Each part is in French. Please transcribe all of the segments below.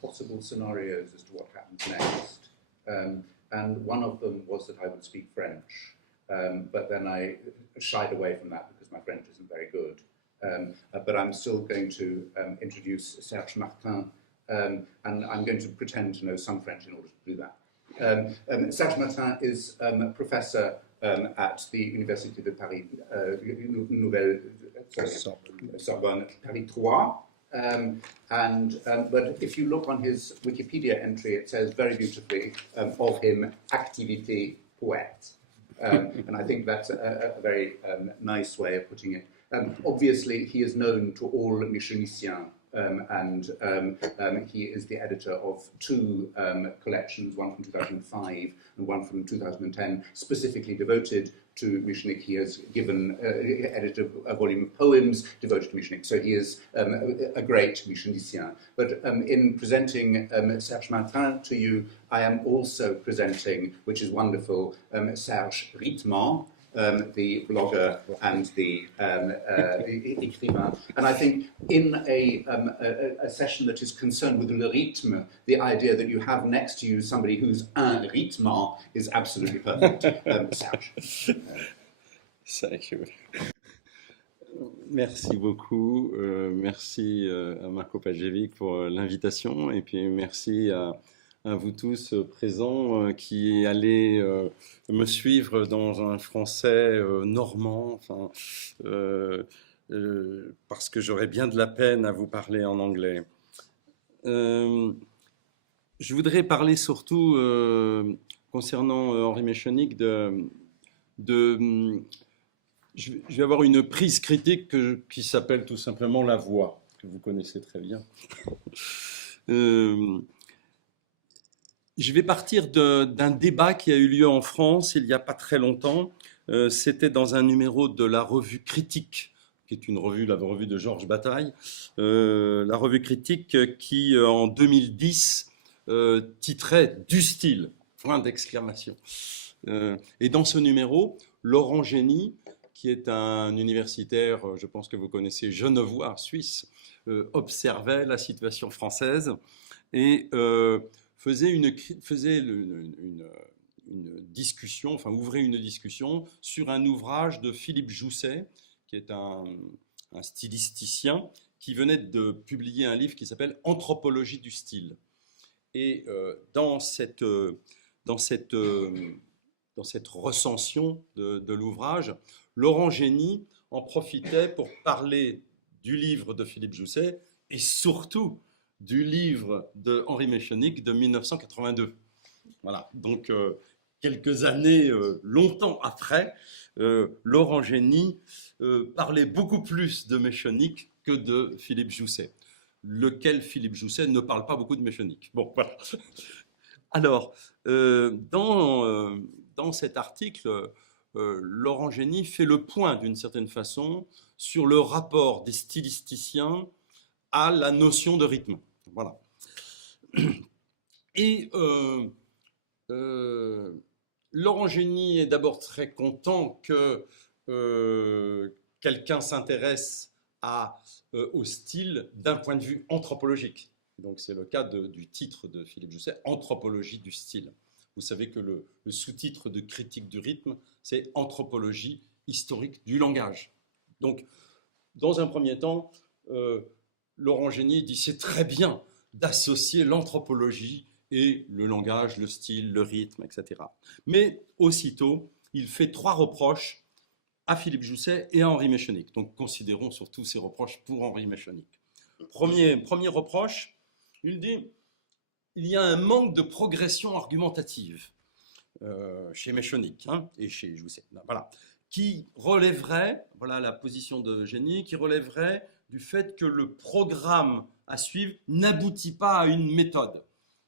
possible scenarios as to what happens next. And one of them was that I would speak French, but then I shied away from that because my French isn't very good. But I'm still going to introduce Serge Martin, and I'm going to pretend to know some French in order to do that. Serge Martin is a professor at the Université de Paris, Sorbonne, Paris 3. But if you look on his Wikipedia entry, it says very beautifully of him, activité poète. And I think that's a very nice way of putting it. Obviously, he is known to all Michoniciens, and he is the editor of two collections, one from 2005 and one from 2010, specifically devoted to Michonnic. He has edited a volume of poems devoted to Michonnic, so he is a great Michonicien. But in presenting Serge Martin to you, I am also presenting, which is wonderful, Serge Ritman, the blogger and the écrivain. And I think in a session that is concerned with le rythme, the idea that you have next to you somebody who's un rythme is absolutely perfect. Serge. Thank you. Merci beaucoup. Merci à Marko Pajevic pour l'invitation, et puis merci à vous tous présents qui allez me suivre dans un français normand, enfin, parce que j'aurais bien de la peine à vous parler en anglais. Je voudrais parler surtout concernant Henri Michonnic je vais avoir une prise critique qui s'appelle tout simplement La Voix, que vous connaissez très bien. Je vais partir d'un débat qui a eu lieu en France il n'y a pas très longtemps. C'était dans un numéro de la revue Critique, qui est une revue, la revue de Georges Bataille, la revue Critique qui, en 2010, titrait « Du style », point d'exclamation. Et dans ce numéro, Laurent Génie, qui est un universitaire, je pense que vous connaissez, genevois, suisse, observait la situation française et faisait une discussion, enfin ouvrait une discussion sur un ouvrage de Philippe Jousset, qui est un stylisticien, qui venait de publier un livre qui s'appelle « Anthropologie du style ». Et dans cette recension de l'ouvrage, Laurent Génie en profitait pour parler du livre de Philippe Jousset et surtout du livre de Henri Michonnic de 1982. Voilà, donc quelques années, longtemps après, Laurent Génie parlait beaucoup plus de Michonnic que de Philippe Jousset, lequel Philippe Jousset ne parle pas beaucoup de Michonnic. Bon, voilà. Alors, dans cet article, Laurent Génie fait le point, d'une certaine façon, sur le rapport des stylisticiens à la notion de rythme. Voilà. Et Laurent Génie est d'abord très content que quelqu'un s'intéresse au style d'un point de vue anthropologique. Donc c'est le cas du titre de Philippe Jousset, « Anthropologie du style ». Vous savez que le sous-titre de Critique du rythme, c'est « Anthropologie historique du langage ». Donc, dans un premier temps, Laurent Génie dit « c'est très bien d'associer l'anthropologie et le langage, le style, le rythme, etc. » Mais aussitôt, il fait 3 reproches à Philippe Jousset et à Henri Michonnic. Donc, considérons surtout ces reproches pour Henri Michonnic. Premier reproche, il dit il y a un manque de progression argumentative chez Michonnic et chez Jousset, voilà, qui relèverait, voilà la position de Génie, qui relèverait du fait que le programme à suivre n'aboutit pas à une méthode.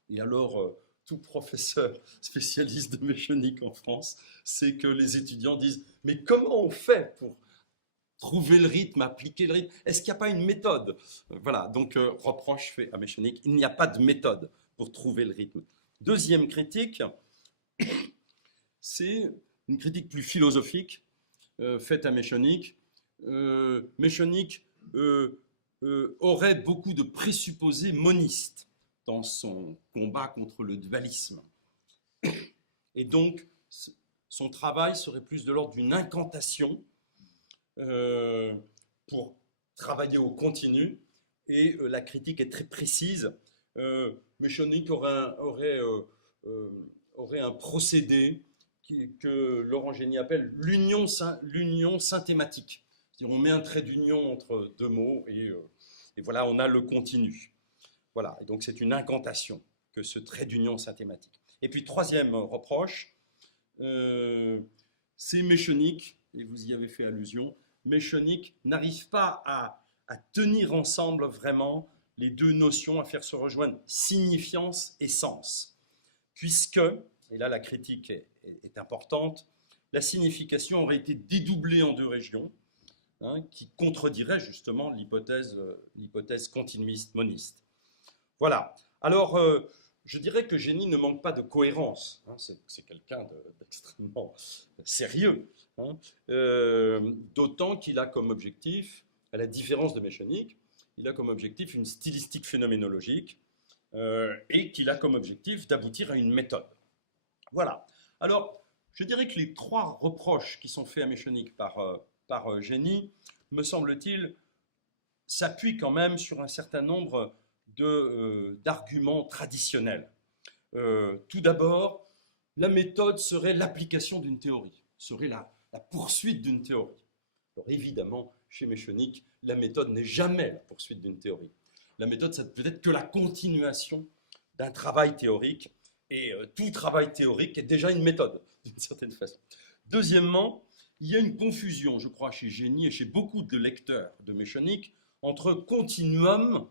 Et alors, tout professeur spécialiste de Michonnic en France, c'est que les étudiants disent « mais comment on fait pour trouver le rythme, appliquer le rythme? Est-ce qu'il n'y a pas une méthode ?» Voilà, donc reproche fait à Michonnic, il n'y a pas de méthode pour trouver le rythme. Deuxième critique, c'est une critique plus philosophique faite à Michonnic. Michonnic aurait beaucoup de présupposés monistes. dans son combat contre le dualisme. Et donc, son travail serait plus de l'ordre d'une incantation pour travailler au continu, et la critique est très précise. Mechanic aurait un procédé que Laurent Génie appelle l'union synthématique. C'est-à-dire on met un trait d'union entre deux mots et voilà, on a le continu. Voilà, et donc c'est une incantation que ce trait d'union synthématique. Et puis troisième reproche, c'est Mechanic, et vous y avez fait allusion, Mechanic n'arrive pas à tenir ensemble vraiment les deux notions, à faire se rejoindre signifiance et sens. Puisque, et là la critique est importante, la signification aurait été dédoublée en deux régions, qui contrediraient justement l'hypothèse continuiste moniste. Voilà. Alors, je dirais que Génie ne manque pas de cohérence. C'est quelqu'un d'extrêmement sérieux. D'autant qu'il a comme objectif, à la différence de Mechanic, il a comme objectif une stylistique phénoménologique et qu'il a comme objectif d'aboutir à une méthode. Voilà. Alors, je dirais que les trois reproches qui sont faits à Mechanic par Génie, me semble-t-il, s'appuient quand même sur un certain nombre d'arguments traditionnels. Tout d'abord, la méthode serait l'application d'une théorie, serait la poursuite d'une théorie. Alors évidemment, chez Mechanic, la méthode n'est jamais la poursuite d'une théorie. La méthode, ça ne peut être que la continuation d'un travail théorique, et tout travail théorique est déjà une méthode, d'une certaine façon. Deuxièmement, il y a une confusion, je crois, chez Génie et chez beaucoup de lecteurs de Mechanic, entre continuum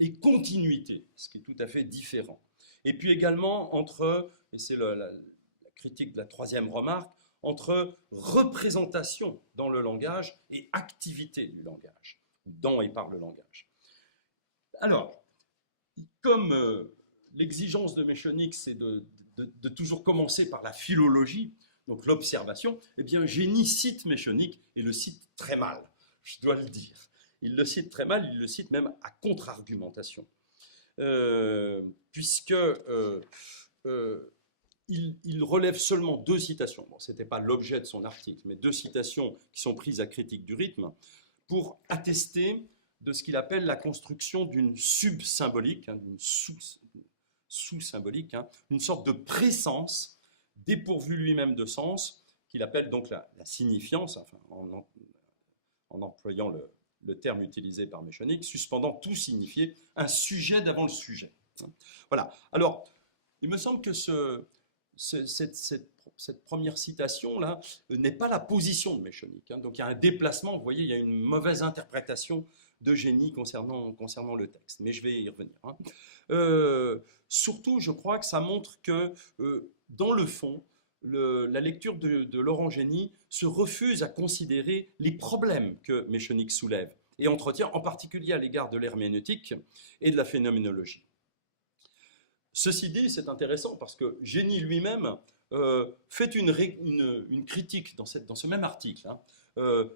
et continuité, ce qui est tout à fait différent. Et puis également entre, et c'est la critique de la troisième remarque, entre représentation dans le langage et activité du langage, dans et par le langage. Alors, comme l'exigence de Mechanic, c'est de toujours commencer par la philologie, donc l'observation, eh bien Génie cite Mechanic et le cite très mal, je dois le dire. Il le cite très mal, il le cite même à contre-argumentation. Puisque il relève seulement deux citations, bon, ce n'était pas l'objet de son article, mais deux citations qui sont prises à Critique du rythme, pour attester de ce qu'il appelle la construction d'une subsymbolique, d'une sous-symbolique, une sorte de présence dépourvue lui-même de sens, qu'il appelle donc la signifiance, enfin, en employant le terme utilisé par Mechanic, suspendant tout signifié, un sujet d'avant le sujet. Voilà. Alors, il me semble que cette première citation-là n'est pas la position de Mechanic. Donc, il y a un déplacement, vous voyez, il y a une mauvaise interprétation de Génie concernant le texte. Mais je vais y revenir. Surtout, je crois que ça montre que, dans le fond, la lecture de Laurent Génie se refuse à considérer les problèmes que Mechanic soulève et entretient, en particulier à l'égard de l'herméneutique et de la phénoménologie. Ceci dit, c'est intéressant parce que Génie lui-même fait une critique dans ce même article,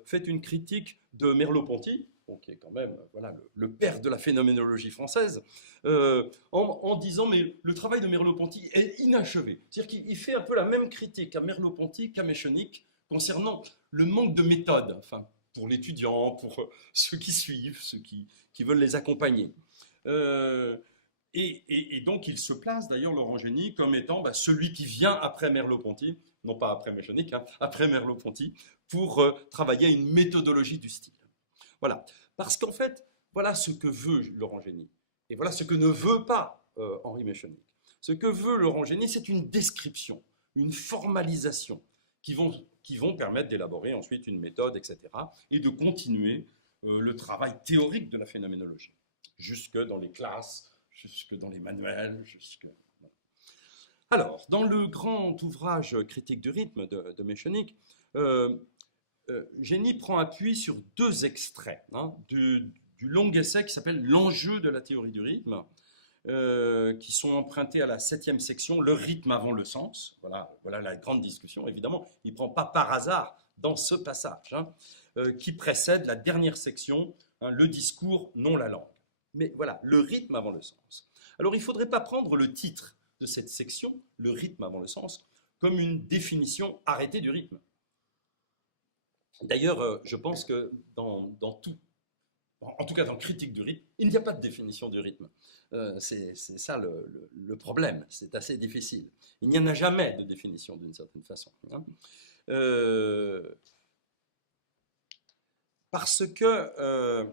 fait une critique de Merleau-Ponty, qui est quand même voilà, le père de la phénoménologie française, en disant mais le travail de Merleau-Ponty est inachevé. C'est-à-dire qu'il fait un peu la même critique à Merleau-Ponty qu'à Mechanic concernant le manque de méthode, enfin, pour l'étudiant, pour ceux qui suivent, ceux qui veulent les accompagner. Et donc il se place d'ailleurs, Laurent Génie, comme étant celui qui vient après Merleau-Ponty, non pas après Mechanic, après Merleau-Ponty, pour travailler à une méthodologie du style. Voilà, parce qu'en fait, voilà ce que veut Laurent Génie, et voilà ce que ne veut pas Henri Mechanic. Ce que veut Laurent Génie, c'est une description, une formalisation, qui vont permettre d'élaborer ensuite une méthode, etc., et de continuer le travail théorique de la phénoménologie, jusque dans les classes, jusque dans les manuels, jusque... Alors, dans le grand ouvrage Critique du rythme de Mechanic, Génie prend appui sur deux extraits du long essai qui s'appelle « L'enjeu de la théorie du rythme », qui sont empruntés à la 7e section, le rythme avant le sens. Voilà la grande discussion, évidemment. Il ne prend pas par hasard dans ce passage, qui précède la dernière section, le discours, non la langue. Mais voilà, le rythme avant le sens. Alors il ne faudrait pas prendre le titre de cette section, le rythme avant le sens, comme une définition arrêtée du rythme. D'ailleurs, je pense que dans tout, en tout cas dans Critique du rythme, il n'y a pas de définition du rythme. C'est ça le problème, c'est assez difficile. Il n'y en a jamais de définition d'une certaine façon. Hein. Parce que,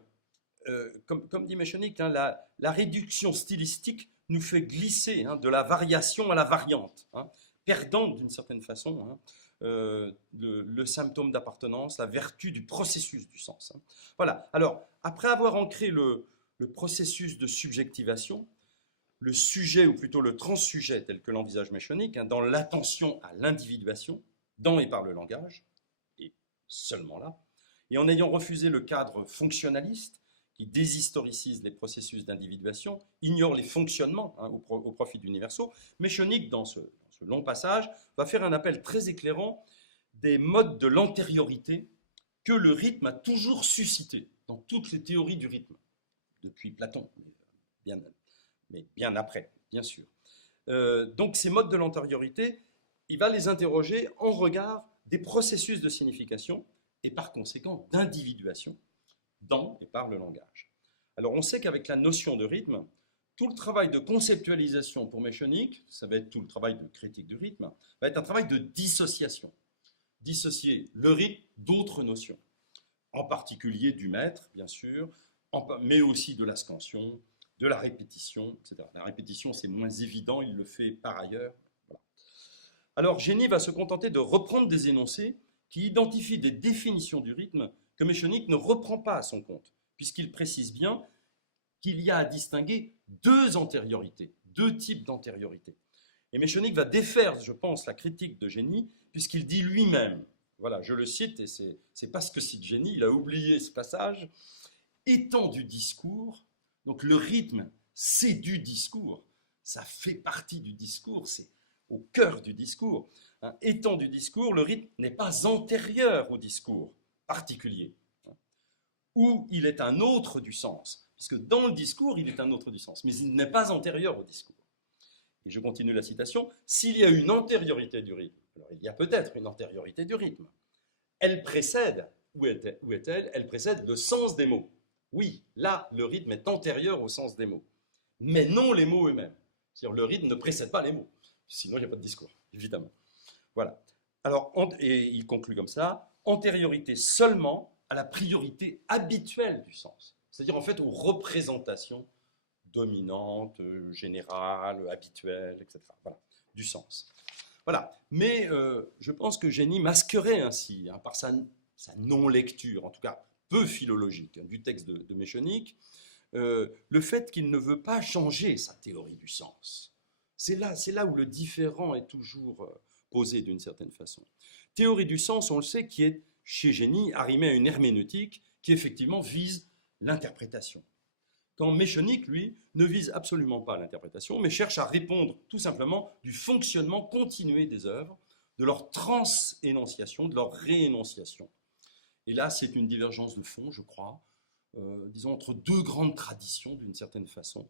comme dit Mechanic, hein, la réduction stylistique nous fait glisser hein, de la variation à la variante, hein, perdant d'une certaine façon hein, le symptôme d'appartenance, la vertu du processus du sens. Hein. Voilà. Alors, après avoir ancré le processus de subjectivation, le sujet, ou plutôt le transsujet, tel que l'envisage Mechanic, hein, dans l'attention à l'individuation, dans et par le langage, et seulement là, et en ayant refusé le cadre fonctionnaliste, qui déshistoricise les processus d'individuation, ignore les fonctionnements hein, au profit d'universaux, Mechanic, dans ce long passage, va faire un appel très éclairant des modes de l'antériorité que le rythme a toujours suscité dans toutes les théories du rythme, depuis Platon, mais bien après, bien sûr. Donc ces modes de l'antériorité, il va les interroger en regard des processus de signification et par conséquent d'individuation dans et par le langage. Alors on sait qu'avec la notion de rythme, tout le travail de conceptualisation pour Mechanic, ça va être tout le travail de critique du rythme, va être un travail de dissociation. Dissocier le rythme d'autres notions, en particulier du maître, bien sûr, mais aussi de la scansion, de la répétition, etc. La répétition, c'est moins évident, il le fait par ailleurs. Voilà. Alors, Génie va se contenter de reprendre des énoncés qui identifient des définitions du rythme que Mechanic ne reprend pas à son compte, puisqu'il précise bien qu'il y a à distinguer deux antériorités, deux types d'antériorité. Et Mechanic va défaire, je pense, la critique de Génie, puisqu'il dit lui-même, voilà, je le cite, et c'est pas ce que cite Génie, il a oublié ce passage, étant du discours, donc le rythme, c'est du discours, ça fait partie du discours, c'est au cœur du discours. Hein. Étant du discours, le rythme n'est pas antérieur au discours particulier, hein, ou il est un autre du sens, puisque dans le discours, il est un autre du sens, mais il n'est pas antérieur au discours. Et je continue la citation, s'il y a une antériorité du rythme, alors il y a peut-être une antériorité du rythme, elle précède, où est-elle? Elle précède le sens des mots. Oui, là, le rythme est antérieur au sens des mots, mais non les mots eux-mêmes. C'est-à-dire le rythme ne précède pas les mots, sinon il n'y a pas de discours, évidemment. Voilà. Alors, et il conclut comme ça, antériorité seulement à la priorité habituelle du sens, c'est-à-dire en fait aux représentations dominantes, générales, habituelles, etc. Voilà, du sens. Voilà. Mais je pense que Génie masquerait ainsi, hein, par sa non-lecture, en tout cas peu philologique, hein, du texte de Mechanic, le fait qu'il ne veut pas changer sa théorie du sens. C'est là où le différent est toujours posé d'une certaine façon. Théorie du sens, on le sait, qui est, chez Génie, arrimée à une herméneutique qui effectivement vise l'interprétation. Quand Mechanic, lui, ne vise absolument pas l'interprétation, mais cherche à répondre tout simplement du fonctionnement continué des œuvres, de leur transénonciation, de leur réénonciation. Et là, c'est une divergence de fond, je crois, disons, entre deux grandes traditions, d'une certaine façon,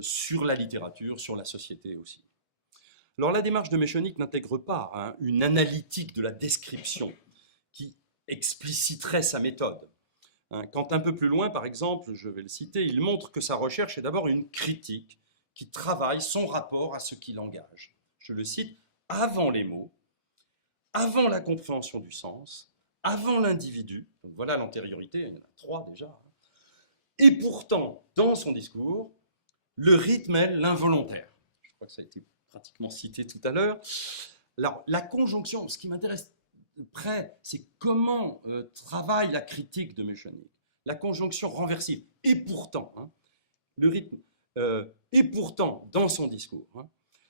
sur la littérature, sur la société aussi. Alors la démarche de Mechanic n'intègre pas hein, une analytique de la description qui expliciterait sa méthode. Quand un peu plus loin, par exemple, je vais le citer, il montre que sa recherche est d'abord une critique qui travaille son rapport à ce qui l'engage. Je le cite, avant les mots, avant la compréhension du sens, avant l'individu, donc voilà l'antériorité, il y en a trois déjà, et pourtant, dans son discours, le rythme est l'involontaire. Je crois que ça a été pratiquement cité tout à l'heure. Alors, la conjonction, ce qui m'intéresse près, c'est comment travaille la critique de Mechanic. La conjonction renversive. Et pourtant, hein, le rythme, et pourtant, dans son discours, hein,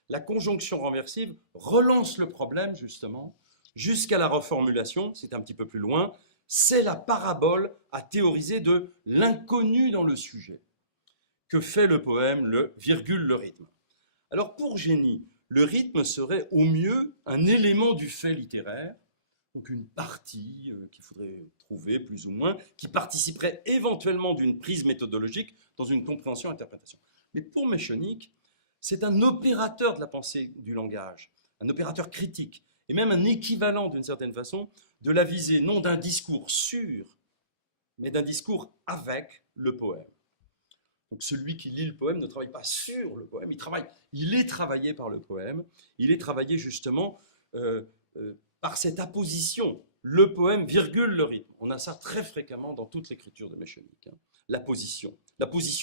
la conjonction renversive relance le problème, justement, jusqu'à la reformulation, c'est un petit peu plus loin, c'est la parabole à théoriser de l'inconnu dans le sujet. Que fait le poème, le rythme. Alors pour Génie, le rythme serait au mieux un élément du fait littéraire, donc une partie qu'il faudrait trouver plus ou moins, qui participerait éventuellement d'une prise méthodologique dans une compréhension-interprétation. Mais pour Mechanic, c'est un opérateur de la pensée du langage, un opérateur critique, et même un équivalent d'une certaine façon de la visée non d'un discours sur, mais d'un discours avec le poème. Donc celui qui lit le poème ne travaille pas sur le poème, il est travaillé par le poème, il est travaillé justement par cette apposition, le poème, virgule, le rythme. On a ça très fréquemment dans toute l'écriture de Mechanic, hein. La position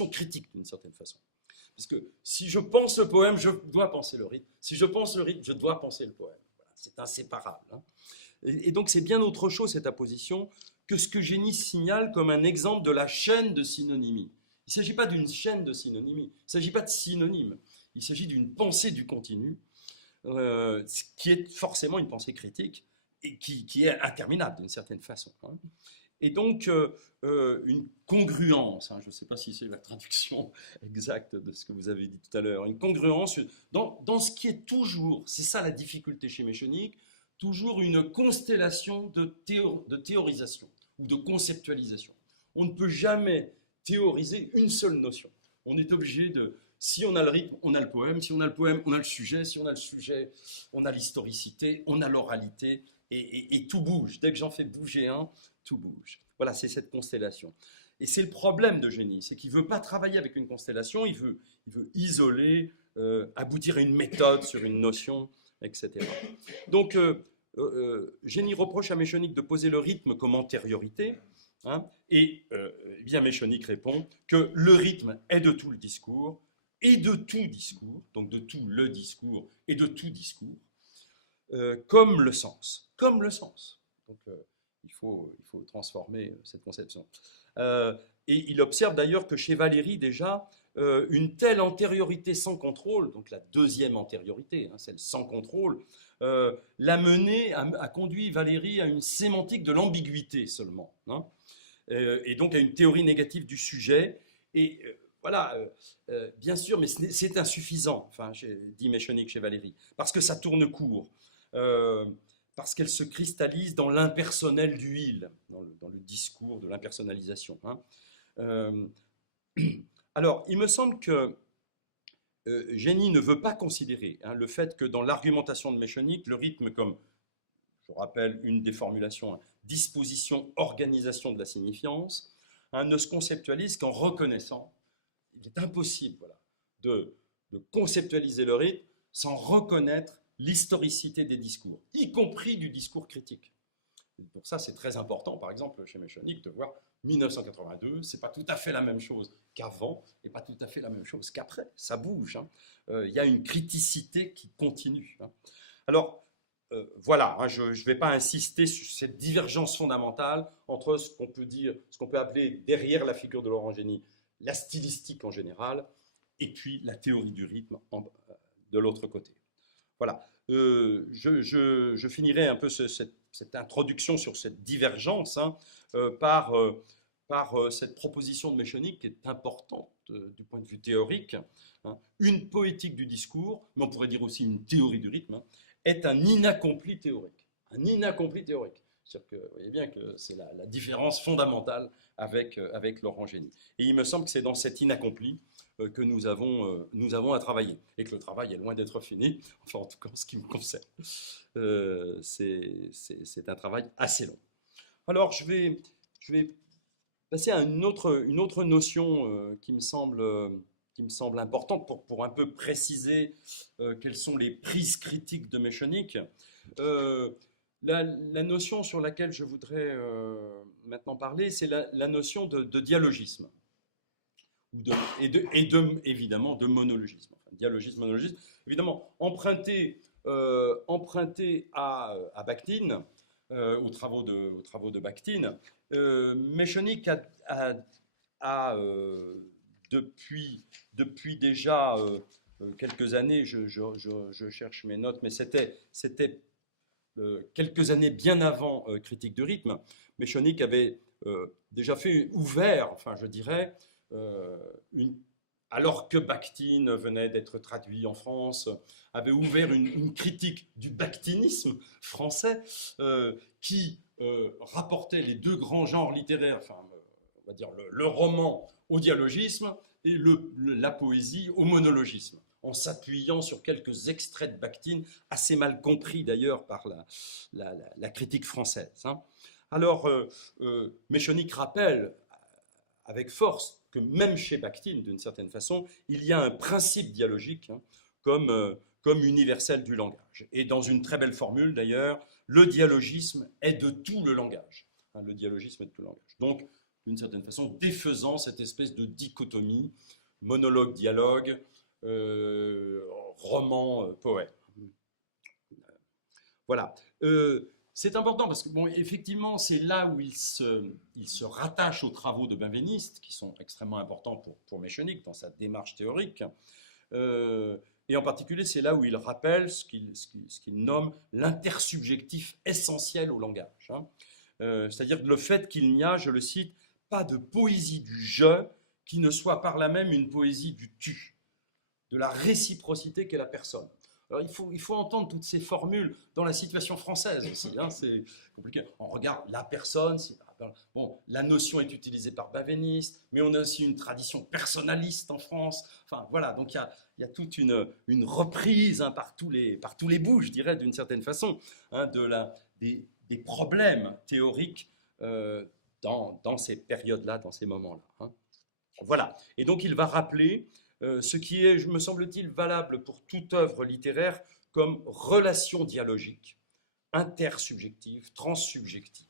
critique d'une certaine façon. Parce que si je pense le poème, je dois penser le rythme. Si je pense le rythme, je dois penser le poème. Voilà, c'est inséparable, hein. Et donc c'est bien autre chose cette apposition que ce que Génie signale comme un exemple de la chaîne de synonymie. Il ne s'agit pas d'une chaîne de synonymie, il ne s'agit pas de synonymes, il s'agit d'une pensée du continu, qui est forcément une pensée critique et qui est interminable d'une certaine façon, hein. Et donc une congruence, hein, je ne sais pas si c'est la traduction exacte de ce que vous avez dit tout à l'heure, une congruence dans ce qui est toujours, c'est ça la difficulté chez Mechanic, toujours une constellation de théorisation ou de conceptualisation. On ne peut jamais théoriser une seule notion. On est obligé de, si on a le rythme, on a le poème, si on a le poème, on a le sujet, si on a le sujet, on a l'historicité, on a l'oralité, et tout bouge. Dès que j'en fais bouger un, tout bouge. Voilà, c'est cette constellation. Et c'est le problème de Génie, c'est qu'il ne veut pas travailler avec une constellation, il veut isoler, aboutir à une méthode sur une notion, etc. Donc, Génie reproche à Mechanic de poser le rythme comme antériorité, hein, et bien Mechanic répond que le rythme est de tout le discours, et de tout discours, donc de tout le discours et de tout discours, comme le sens. Comme le sens. Donc, il faut transformer cette conception. Et il observe d'ailleurs que chez Valéry, déjà, une telle antériorité sans contrôle, donc la deuxième antériorité, hein, celle sans contrôle, a conduit Valéry à une sémantique de l'ambiguïté seulement, hein, et donc à une théorie négative du sujet. Et voilà, bien sûr, mais c'est insuffisant, enfin, dit Mechanic chez Valéry, parce que ça tourne court. Parce qu'elle se cristallise dans l'impersonnel du il, dans le discours de l'impersonnalisation, hein. Alors, il me semble que Génie ne veut pas considérer, hein, le fait que dans l'argumentation de Mechanic, le rythme comme, je rappelle une des formulations, hein, disposition, organisation de la signifiance, hein, ne se conceptualise qu'en reconnaissant. Il est impossible, voilà, de conceptualiser le rythme sans reconnaître l'historicité des discours, y compris du discours critique. Et pour ça, c'est très important, par exemple, chez Mechanic, de voir 1982, c'est pas tout à fait la même chose qu'avant et pas tout à fait la même chose qu'après. Ça bouge, hein. Y a une criticité qui continue, hein. Alors, voilà, hein, je ne vais pas insister sur cette divergence fondamentale entre ce qu'on peut appeler derrière la figure de Laurent Génie, la stylistique en général, et puis la théorie du rythme de l'autre côté. Voilà, je finirai un peu cette introduction sur cette divergence, hein, par cette proposition de Mechanic qui est importante du point de vue théorique, hein. Une poétique du discours, mais on pourrait dire aussi une théorie du rythme, hein, est un inaccompli théorique. Un inaccompli théorique. C'est-à-dire que vous voyez bien que c'est la différence fondamentale avec Laurent Génie. Et il me semble que c'est dans cet inaccompli que nous avons à travailler. Et que le travail est loin d'être fini, enfin en tout cas en ce qui me concerne. C'est un travail assez long. Alors je vais passer à une autre notion qui me semble importante pour un peu préciser quelles sont les prises critiques de Mechanic. La notion sur laquelle je voudrais maintenant parler, c'est la notion de dialogisme. Évidemment de monologisme. Enfin, dialogisme, monologisme, évidemment emprunté à Bakhtin, aux travaux de Bakhtin. Mechanic a depuis déjà quelques années, je cherche mes notes, mais c'était quelques années bien avant Critique du rythme, Mechanic avait déjà ouvert, enfin je dirais, alors que Bakhtin venait d'être traduit en France, avait ouvert une critique du bakhtinisme français qui rapportait les deux grands genres littéraires, enfin on va va dire le roman au dialogisme et la poésie au monologisme, en s'appuyant sur quelques extraits de Bakhtin, assez mal compris d'ailleurs par la critique française. Hein. Alors, Méchonic rappelle avec force que même chez Bakhtin, d'une certaine façon, il y a un principe dialogique, hein, comme universel du langage. Et dans une très belle formule d'ailleurs, le dialogisme est de tout le langage. Hein, le dialogisme est de tout le langage. Donc, d'une certaine façon, défaisant cette espèce de dichotomie, monologue-dialogue, roman-poète. Voilà. C'est important parce que, bon, effectivement, c'est là où il se rattache aux travaux de Benveniste, qui sont extrêmement importants pour Méchonic dans sa démarche théorique. Et en particulier, c'est là où il rappelle ce qu'il nomme l'intersubjectif essentiel au langage. Hein. C'est-à-dire le fait qu'il n'y a, je le cite, pas de poésie du je qui ne soit par là même une poésie du tu, de la réciprocité qu'est la personne. Alors il faut entendre toutes ces formules dans la situation française aussi, hein, c'est compliqué. On regarde la personne, bon, la notion est utilisée par Benveniste, mais on a aussi une tradition personnaliste en France. Enfin voilà, donc il y a toute une reprise, hein, par tous les bouts, je dirais, d'une certaine façon, hein, des problèmes théoriques dans ces périodes-là, dans ces moments-là. Hein. Voilà, et donc il va rappeler ce qui est, me semble-t-il, valable pour toute œuvre littéraire comme relation dialogique, intersubjective, transsubjective.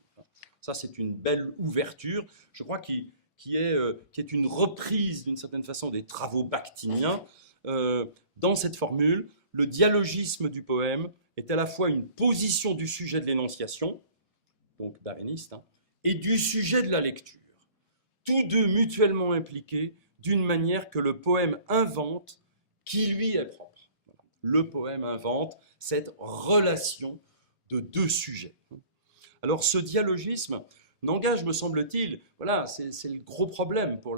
Ça, c'est une belle ouverture, je crois, qui est une reprise, d'une certaine façon, des travaux bakhtiniens. Dans cette formule, le dialogisme du poème est à la fois une position du sujet de l'énonciation, donc benveniste, hein, et du sujet de la lecture, tous deux mutuellement impliqués d'une manière que le poème invente, qui lui est propre. Le poème invente cette relation de deux sujets. Alors ce dialogisme n'engage, me semble-t-il, voilà, c'est le gros problème pour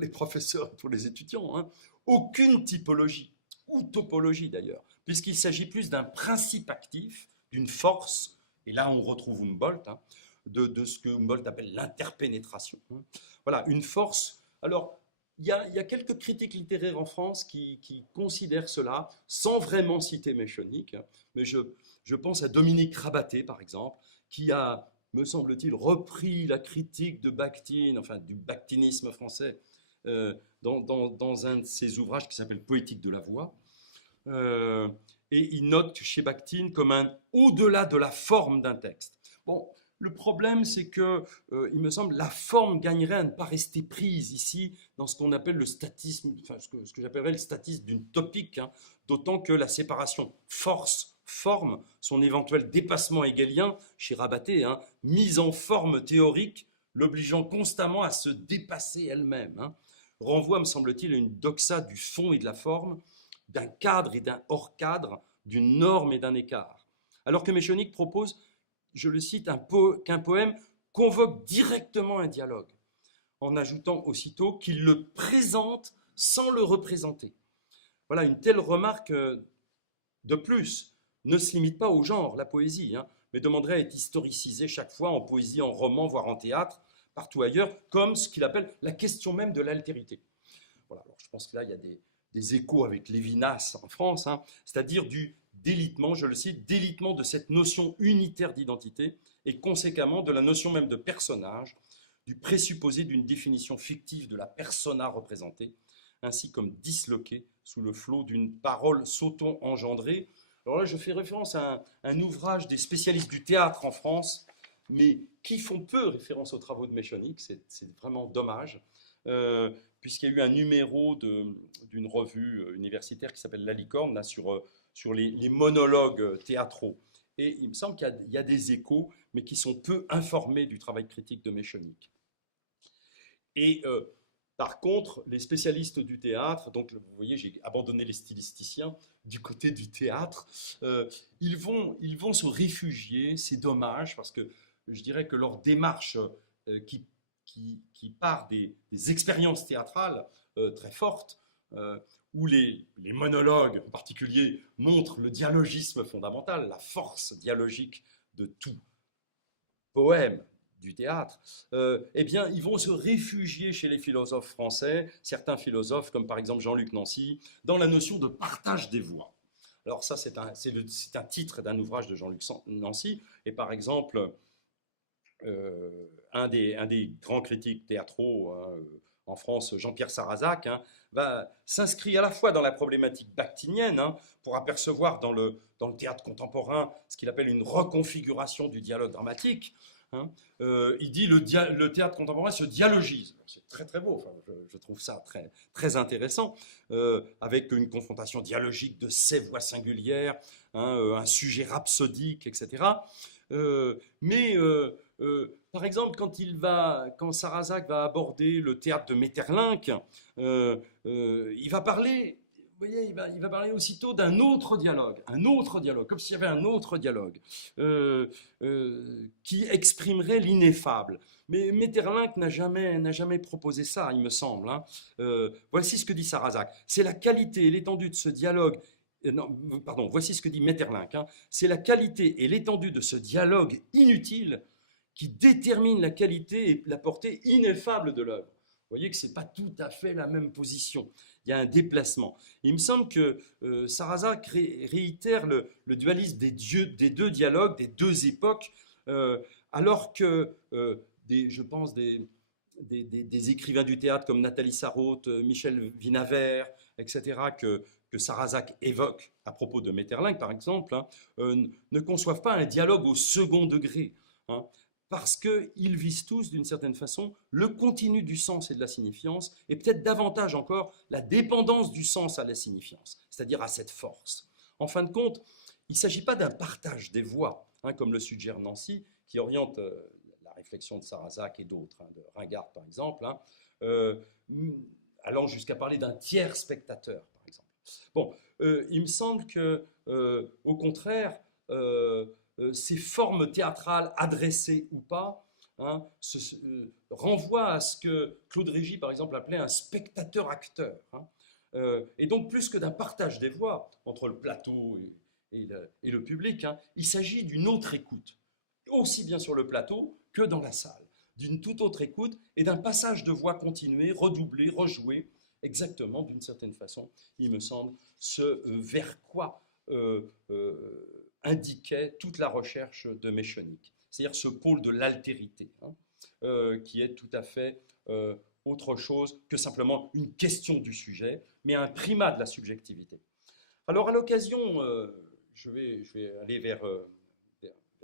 les professeurs, pour les étudiants, hein, aucune typologie, ou topologie d'ailleurs, puisqu'il s'agit plus d'un principe actif, d'une force, et là on retrouve Humboldt, hein, de ce que Humboldt appelle l'interpénétration. Hein. Voilà, une force. Alors, il y a quelques critiques littéraires en France qui considèrent cela, sans vraiment citer Méchonic, hein, mais je pense à Dominique Rabaté, par exemple, qui a, me semble-t-il, repris la critique de Bakhtin, enfin du bakhtinisme français, dans un de ses ouvrages qui s'appelle Poétique de la voix. Et il note chez Bakhtin comme un au-delà de la forme d'un texte. Bon, le problème, c'est que, il me semble, la forme gagnerait à ne pas rester prise ici dans ce qu'on appelle le statisme, enfin ce que j'appellerais le statisme d'une topique, hein, d'autant que la séparation force-forme, son éventuel dépassement hegelien, chez Rabaté, hein, mise en forme théorique, l'obligeant constamment à se dépasser elle-même, hein, renvoie, me semble-t-il, à une doxa du fond et de la forme, d'un cadre et d'un hors-cadre, d'une norme et d'un écart. Alors que Méchonic propose, je le cite, qu'un poème convoque directement un dialogue, en ajoutant aussitôt qu'il le présente sans le représenter. Voilà, une telle remarque, de plus, ne se limite pas au genre, la poésie, hein, mais demanderait à être historicisée chaque fois en poésie, en roman, voire en théâtre, partout ailleurs, comme ce qu'il appelle la question même de l'altérité. Voilà, alors je pense que là, il y a des échos avec Lévinas en France, hein, c'est-à-dire du délitement, je le cite, délitement de cette notion unitaire d'identité et conséquemment de la notion même de personnage, du présupposé d'une définition fictive de la persona représentée, ainsi comme disloquée sous le flot d'une parole s'auto-engendrée. Alors là, je fais référence à un ouvrage des spécialistes du théâtre en France, mais qui font peu référence aux travaux de Méchonic, c'est vraiment dommage, puisqu'il y a eu un numéro d'une revue universitaire qui s'appelle La Licorne, là, sur les monologues théâtraux. Et il me semble qu'il y a des échos, mais qui sont peu informés du travail critique de Méchonic. Et par contre, les spécialistes du théâtre, donc vous voyez, j'ai abandonné les stylisticiens, du côté du théâtre, ils vont se réfugier, c'est dommage, parce que je dirais que leur démarche qui part des expériences théâtrales très fortes, où les monologues en particulier montrent le dialogisme fondamental, la force dialogique de tout poème, du théâtre, eh bien, ils vont se réfugier chez les philosophes français, certains philosophes, comme par exemple Jean-Luc Nancy, dans la notion de partage des voix. Alors ça, c'est un titre d'un ouvrage de Jean-Luc Nancy, et par exemple, un des grands critiques théâtraux hein, en France, Jean-Pierre Sarrazac, hein, s'inscrit à la fois dans la problématique bakhtinienne, hein, pour apercevoir dans le théâtre contemporain ce qu'il appelle une reconfiguration du dialogue dramatique. Hein. Il dit le théâtre contemporain se dialogise. C'est très très beau, enfin, je trouve ça très, très intéressant, avec une confrontation dialogique de ces voix singulières, hein, un sujet rhapsodique, etc. Par exemple, quand Sarrazac va aborder le théâtre de Maeterlinck, il va parler, vous voyez, il va parler aussitôt d'un autre dialogue, comme s'il y avait un autre dialogue qui exprimerait l'ineffable. Mais Maeterlinck n'a jamais proposé ça, il me semble. Hein. Voici ce que dit Sarrazac. C'est la qualité et l'étendue de ce dialogue. Non, pardon, voici ce que dit Maeterlinck. Hein. C'est la qualité et l'étendue de ce dialogue inutile qui détermine la qualité et la portée ineffable de l'œuvre. Vous voyez que ce n'est pas tout à fait la même position. Il y a un déplacement. Il me semble que Sarrazac réitère le dualisme des deux dialogues, des deux époques, alors que je pense des écrivains du théâtre comme Nathalie Sarraute, Michel Vinaver, etc., que Sarrazac évoque à propos de Maeterlinck, par exemple, hein, ne conçoivent pas un dialogue au second degré, hein, parce qu'ils visent tous, d'une certaine façon, le continu du sens et de la signifiance, et peut-être davantage encore la dépendance du sens à la signifiance, c'est-à-dire à cette force. En fin de compte, il ne s'agit pas d'un partage des voix, hein, comme le suggère Nancy, qui oriente la réflexion de Sarrazac et d'autres, hein, de Ringard par exemple, hein, allant jusqu'à parler d'un tiers spectateur, par exemple. Bon, il me semble que, au contraire, ces formes théâtrales, adressées ou pas, hein, renvoient à ce que Claude Régis, par exemple, appelait un spectateur-acteur. Hein. Et donc, plus que d'un partage des voix entre le plateau et le public, hein, il s'agit d'une autre écoute, aussi bien sur le plateau que dans la salle, d'une toute autre écoute et d'un passage de voix continué, redoublé, rejoué, exactement d'une certaine façon, il me semble, ce vers quoi indiquait toute la recherche de Méchonic, c'est-à-dire ce pôle de l'altérité, hein, qui est tout à fait autre chose que simplement une question du sujet, mais un primat de la subjectivité. Alors à l'occasion, je vais aller vers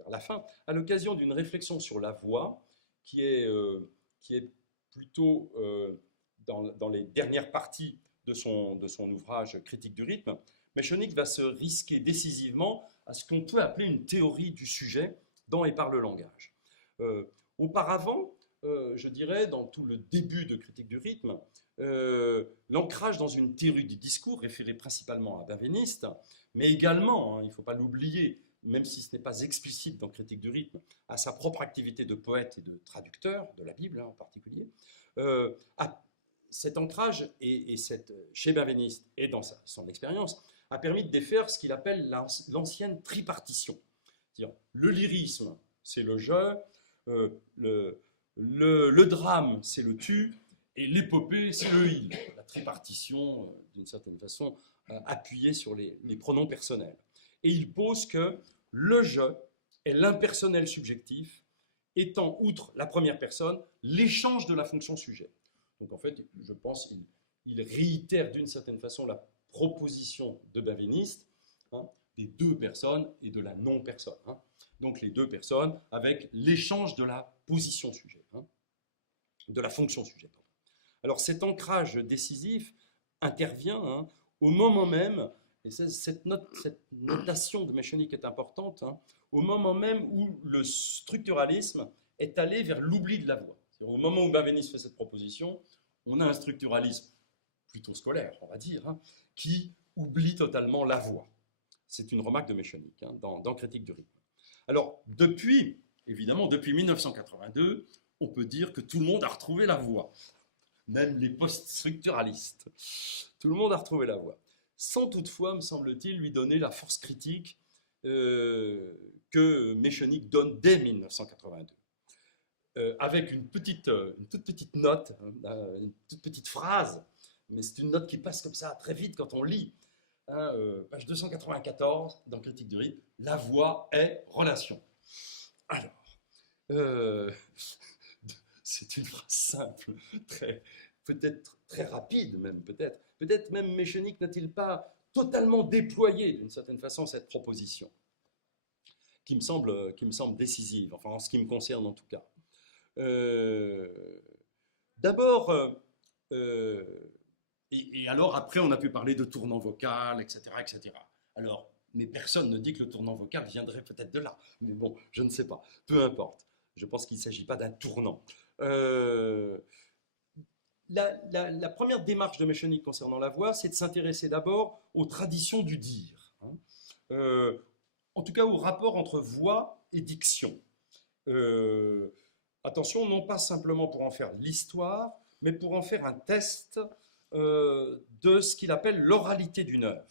la fin, à l'occasion d'une réflexion sur la voix, qui est plutôt dans les dernières parties de son ouvrage Critique du rythme, Méchonic va se risquer décisivement à ce qu'on peut appeler une théorie du sujet dans et par le langage. Auparavant, je dirais, dans tout le début de Critique du rythme, l'ancrage dans une théorie du discours, référée principalement à Benveniste, mais également, hein, il ne faut pas l'oublier, même si ce n'est pas explicite dans Critique du rythme, à sa propre activité de poète et de traducteur, de la Bible hein, en particulier, cet ancrage chez Benveniste et dans son expérience a permis de défaire ce qu'il appelle l'ancienne tripartition. C'est-à-dire, le lyrisme, c'est le jeu, le drame, c'est le tu, et l'épopée, c'est le il. La tripartition, d'une certaine façon, appuyée sur les pronoms personnels. Et il pose que le je est l'impersonnel subjectif, étant, outre la première personne, l'échange de la fonction sujet. Donc en fait, je pense qu'il réitère d'une certaine façon la proposition de Benveniste, hein, des deux personnes et de la non-personne. Hein. Donc les deux personnes avec l'échange de la position sujet, hein, de la fonction sujet. Alors cet ancrage décisif intervient hein, au moment même, et cette notation de Méchonic est importante, hein, au moment même où le structuralisme est allé vers l'oubli de la voix. Au moment où Benveniste fait cette proposition, on a un structuralisme plutôt scolaire, on va dire, hein, qui oublie totalement la voix. C'est une remarque de Méchonic hein, dans Critique du rythme. Alors, évidemment, depuis 1982, on peut dire que tout le monde a retrouvé la voix, même les post-structuralistes. Tout le monde a retrouvé la voix, sans toutefois, me semble-t-il, lui donner la force critique que Méchonic donne dès 1982. avec une toute petite note, une toute petite phrase, mais c'est une note qui passe comme ça très vite quand on lit. Hein, page 294 dans Critique du rythme, la voix est relation. Alors, c'est une phrase simple, peut-être très rapide même, peut-être même Méchenique n'a-t-il pas totalement déployé d'une certaine façon cette proposition, qui me semble décisive, enfin en ce qui me concerne en tout cas. D'abord, et alors après on a pu parler de tournant vocal, etc., etc. Alors, mais personne ne dit que le tournant vocal viendrait peut-être de là. Mais bon, je ne sais pas. Peu importe. Je pense qu'il ne s'agit pas d'un tournant. La première démarche de Méchenique concernant la voix, c'est de s'intéresser d'abord aux traditions du dire. En tout cas, au rapport entre voix et diction. Attention, non pas simplement pour en faire l'histoire, mais pour en faire un test de ce qu'il appelle l'oralité d'une œuvre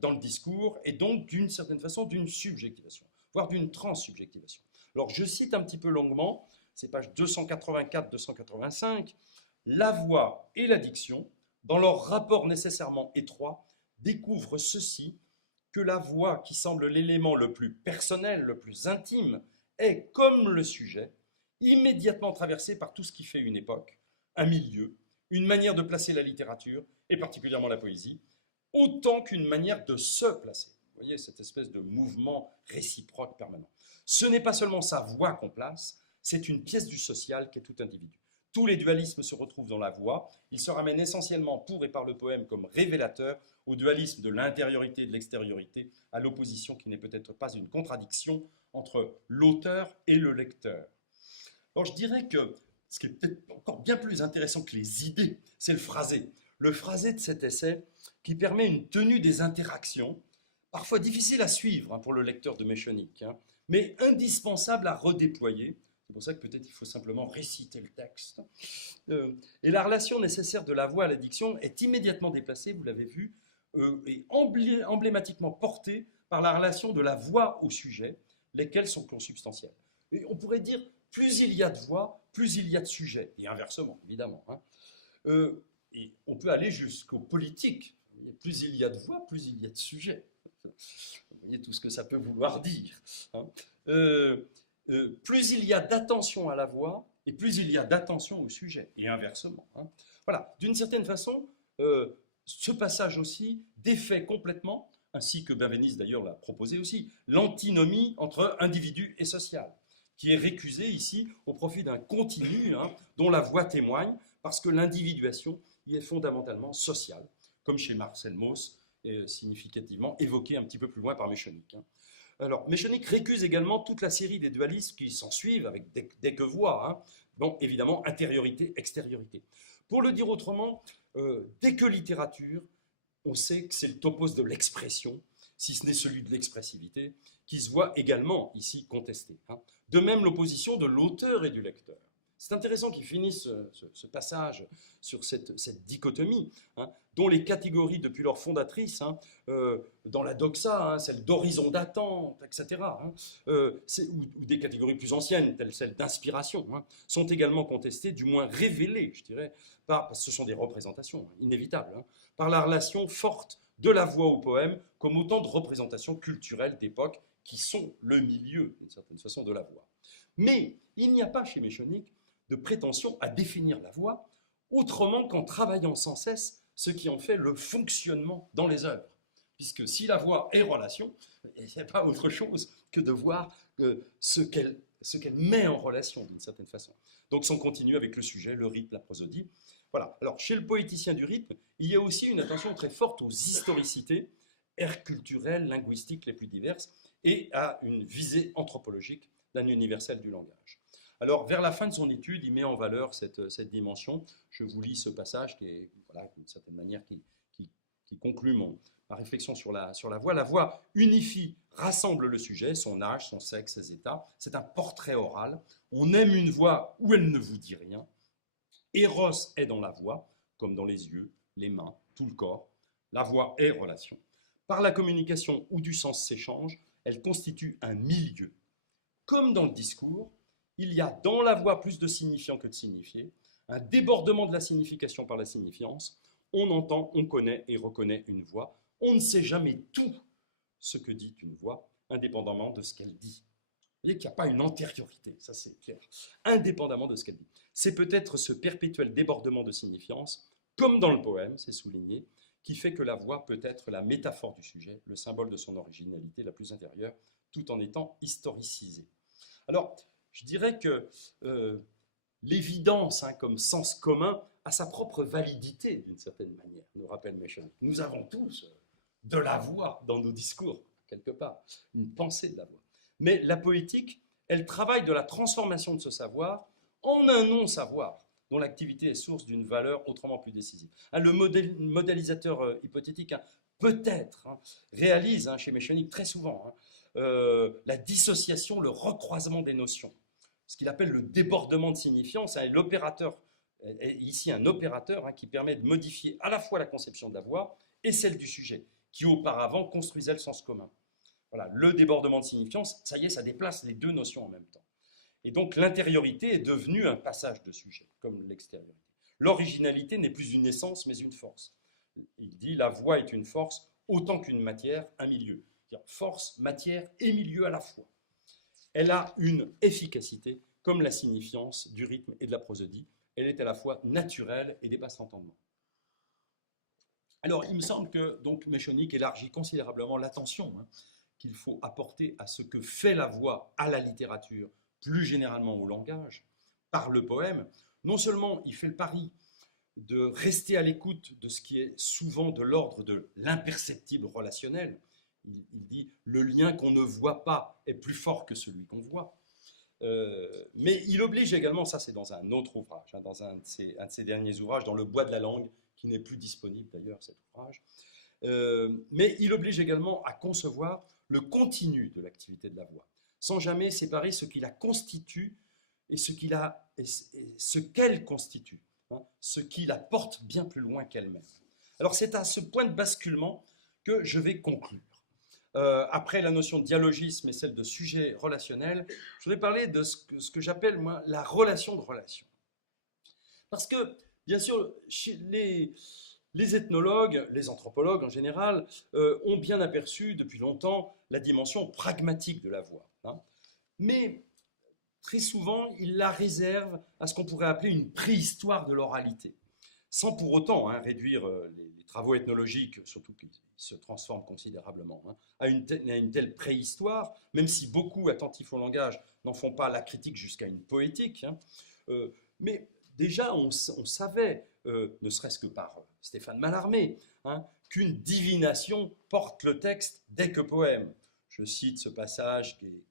dans le discours, et donc d'une certaine façon d'une subjectivation, voire d'une transsubjectivation. Alors je cite un petit peu longuement, c'est page 284-285, la voix et la diction, dans leur rapport nécessairement étroit, découvrent ceci, que la voix, qui semble l'élément le plus personnel, le plus intime, est, comme le sujet, immédiatement traversée par tout ce qui fait une époque, un milieu, une manière de placer la littérature, et particulièrement la poésie, autant qu'une manière de se placer. Vous voyez, cette espèce de mouvement réciproque permanent. Ce n'est pas seulement sa voix qu'on place, c'est une pièce du social qu'est tout individu. Tous les dualismes se retrouvent dans la voix. Ils se ramènent essentiellement pour et par le poème comme révélateur au dualisme de l'intériorité et de l'extériorité, à l'opposition qui n'est peut-être pas une contradiction entre l'auteur et le lecteur. Alors je dirais que ce qui est peut-être encore bien plus intéressant que les idées, c'est le phrasé. Le phrasé de cet essai qui permet une tenue des interactions, parfois difficile à suivre pour le lecteur de Méchenique, mais indispensable à redéployer. C'est pour ça que peut-être il faut simplement réciter le texte. Et la relation nécessaire de la voix à la diction est immédiatement déplacée, vous l'avez vu, et emblématiquement portée par la relation de la voix au sujet, lesquelles sont consubstantielles. Et on pourrait dire, plus il y a de voix, plus il y a de sujet, et inversement, évidemment. Et on peut aller jusqu'au politique. Plus il y a de voix, plus il y a de sujet. Vous voyez tout ce que ça peut vouloir dire. Plus il y a d'attention à la voix, et plus il y a d'attention au sujet, et inversement. Voilà, d'une certaine façon, ce passage aussi défait complètement, ainsi que Benveniste d'ailleurs l'a proposé aussi, l'antinomie entre individu et social, qui est récusée ici au profit d'un continu dont la voix témoigne, parce que l'individuation y est fondamentalement sociale, comme chez Marcel Mauss, significativement évoqué un petit peu plus loin par Méchenique. Alors, Méchenique récuse également toute la série des dualismes qui s'en suivent, avec dès que voix, donc évidemment intériorité, extériorité. Pour le dire autrement, dès que littérature, on sait que c'est le topos de l'expression, si ce n'est celui de l'expressivité, qui se voit également ici contesté. De même l'opposition de l'auteur et du lecteur. C'est intéressant qu'il finisse ce passage sur cette dichotomie, dont les catégories, depuis leur fondatrice, dans la doxa, celle d'horizon d'attente, etc., ou des catégories plus anciennes, telles celles d'inspiration, sont également contestées, du moins révélées, je dirais, parce que ce sont des représentations inévitables, par la relation forte de la voix au poème, comme autant de représentations culturelles d'époque qui sont le milieu, d'une certaine façon, de la voix. Mais il n'y a pas chez Méchenique de prétention à définir la voix autrement qu'en travaillant sans cesse ce qui en fait le fonctionnement dans les œuvres. Puisque si la voix est relation, il n'y a pas autre chose que de voir ce qu'elle met en relation d'une certaine façon. Donc on continue avec le sujet, le rythme, la prosodie. Voilà. Alors chez le poéticien du rythme, il y a aussi une attention très forte aux historicités, aires culturelles, linguistiques les plus diverses, et à une visée anthropologique d'un universel du langage. Alors, vers la fin de son étude, il met en valeur cette dimension. Je vous lis ce passage qui est, voilà, d'une certaine manière, qui conclut ma réflexion sur la voix. La voix unifie, rassemble le sujet, son âge, son sexe, ses états. C'est un portrait oral. On aime une voix où elle ne vous dit rien. Eros est dans la voix, comme dans les yeux, les mains, tout le corps. La voix est relation. Par la communication où du sens s'échange, elle constitue un milieu. Comme dans le discours, il y a dans la voix plus de signifiants que de signifiés, un débordement de la signification par la signifiance. On entend, on connaît et reconnaît une voix. On ne sait jamais tout ce que dit une voix, indépendamment de ce qu'elle dit. Vous voyez qu'il n'y a pas une antériorité, ça c'est clair, indépendamment de ce qu'elle dit. C'est peut-être ce perpétuel débordement de signifiance, comme dans le poème, c'est souligné, qui fait que la voix peut être la métaphore du sujet, le symbole de son originalité la plus intérieure, tout en étant historicisée. Alors, je dirais que l'évidence, comme sens commun, a sa propre validité d'une certaine manière, nous rappelle Méchanik. Nous avons tous de la voix dans nos discours, quelque part, une pensée de la voix. Mais la poétique, elle travaille de la transformation de ce savoir en un non-savoir, dont l'activité est source d'une valeur autrement plus décisive. Le modélisateur hypothétique, peut-être, réalise chez Méchanik très souvent la dissociation, le recroisement des notions, ce qu'il appelle le débordement de signifiance. L'opérateur est ici un opérateur qui permet de modifier à la fois la conception de la voix et celle du sujet, qui auparavant construisait le sens commun. Voilà, le débordement de signifiance, ça y est, ça déplace les deux notions en même temps. Et donc l'intériorité est devenue un passage de sujet, comme l'extériorité. L'originalité n'est plus une essence, mais une force. Il dit la voix est une force autant qu'une matière, un milieu. C'est-à-dire force, matière et milieu à la fois. Elle a une efficacité, comme la signifiance du rythme et de la prosodie. Elle est à la fois naturelle et dépasse l'entendement. Alors, il me semble que donc Méchanik élargit considérablement l'attention qu'il faut apporter à ce que fait la voix à la littérature, plus généralement au langage, par le poème. Non seulement il fait le pari de rester à l'écoute de ce qui est souvent de l'ordre de l'imperceptible relationnel. Il dit « le lien qu'on ne voit pas est plus fort que celui qu'on voit ». Mais il oblige également, ça c'est dans un autre ouvrage, dans un de ses derniers ouvrages, dans Le bois de la langue, qui n'est plus disponible d'ailleurs cet ouvrage, mais il oblige également à concevoir le continu de l'activité de la voix, sans jamais séparer ce qui la constitue et ce qu'elle constitue, ce qui la porte bien plus loin qu'elle-même. Alors c'est à ce point de basculement que je vais conclure. Après la notion de dialogisme et celle de sujet relationnel, je voudrais parler de ce que j'appelle moi la relation de relation. Parce que, bien sûr, les ethnologues, les anthropologues en général, ont bien aperçu depuis longtemps la dimension pragmatique de la voix. Mais très souvent, ils la réservent à ce qu'on pourrait appeler une préhistoire de l'oralité, sans pour autant réduire les travaux ethnologiques, surtout qu'ils se transforment considérablement, à une telle préhistoire, même si beaucoup, attentifs au langage, n'en font pas la critique jusqu'à une poétique. Mais déjà, on savait, ne serait-ce que par Stéphane Mallarmé, qu'une divination porte le texte dès que poème. Je cite ce passage qui est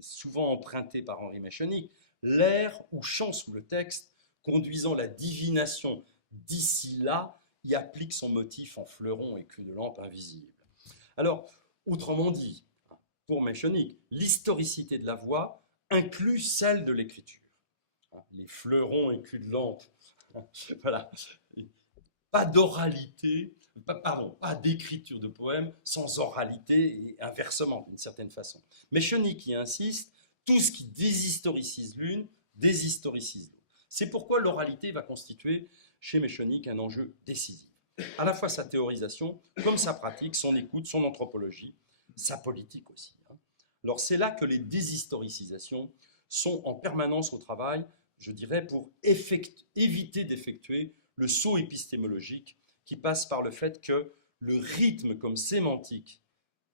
souvent emprunté par Henri Méchanik, « l'air ou chant sous le texte, conduisant la divination d'ici là, y applique son motif en fleuron et cul de lampe invisible. » Alors, autrement dit, pour Méchanik, l'historicité de la voix inclut celle de l'écriture. Les fleurons et cul de lampe, voilà. Pas d'oralité, pas d'écriture de poème sans oralité et inversement, d'une certaine façon. Méchanik y insiste, tout ce qui déshistoricise l'une, déshistoricise l'autre. C'est pourquoi l'oralité va constituer chez Méchanik un enjeu décisif. À la fois sa théorisation, comme sa pratique, son écoute, son anthropologie, sa politique aussi. Alors c'est là que les déshistoricisations sont en permanence au travail, je dirais, pour éviter d'effectuer le saut épistémologique qui passe par le fait que le rythme comme sémantique,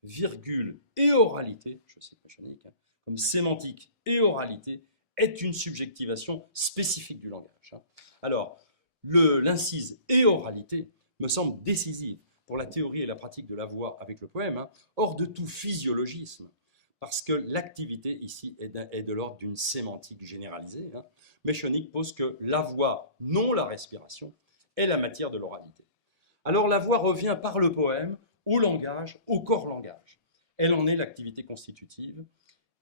virgule et oralité, je sais pas Méchanik, comme sémantique et oralité, est une subjectivation spécifique du langage. Alors, l'incise et oralité me semble décisive pour la théorie et la pratique de la voix avec le poème, hors de tout physiologisme, parce que l'activité ici est de l'ordre d'une sémantique généralisée. Méchanik pose que la voix, non la respiration, est la matière de l'oralité. Alors la voix revient par le poème au langage, au corps langage. Elle en est l'activité constitutive,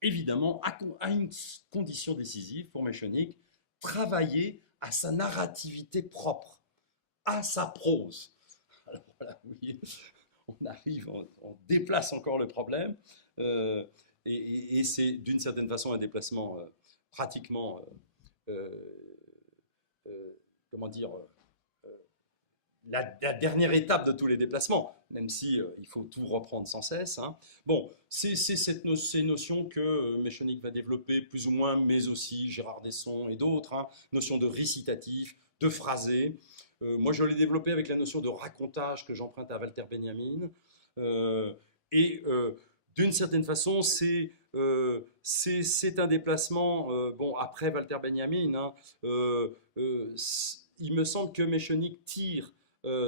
évidemment à une condition décisive pour Méchanik, travailler à sa narrativité propre, à sa prose. Alors voilà, vous voyez, on arrive, on déplace encore le problème, et c'est d'une certaine façon un déplacement pratiquement, comment dire, la dernière étape de tous les déplacements, même si il faut tout reprendre sans cesse. Hein. Bon, c'est ces notions que Méchonic va développer plus ou moins, mais aussi Gérard Desson et d'autres, hein, notion de récitatif, de phrasé. Moi, je l'ai développé avec la notion de racontage que j'emprunte à Walter Benjamin. Et d'une certaine façon, c'est un déplacement, bon, après Walter Benjamin, hein, il me semble que Méchonic tire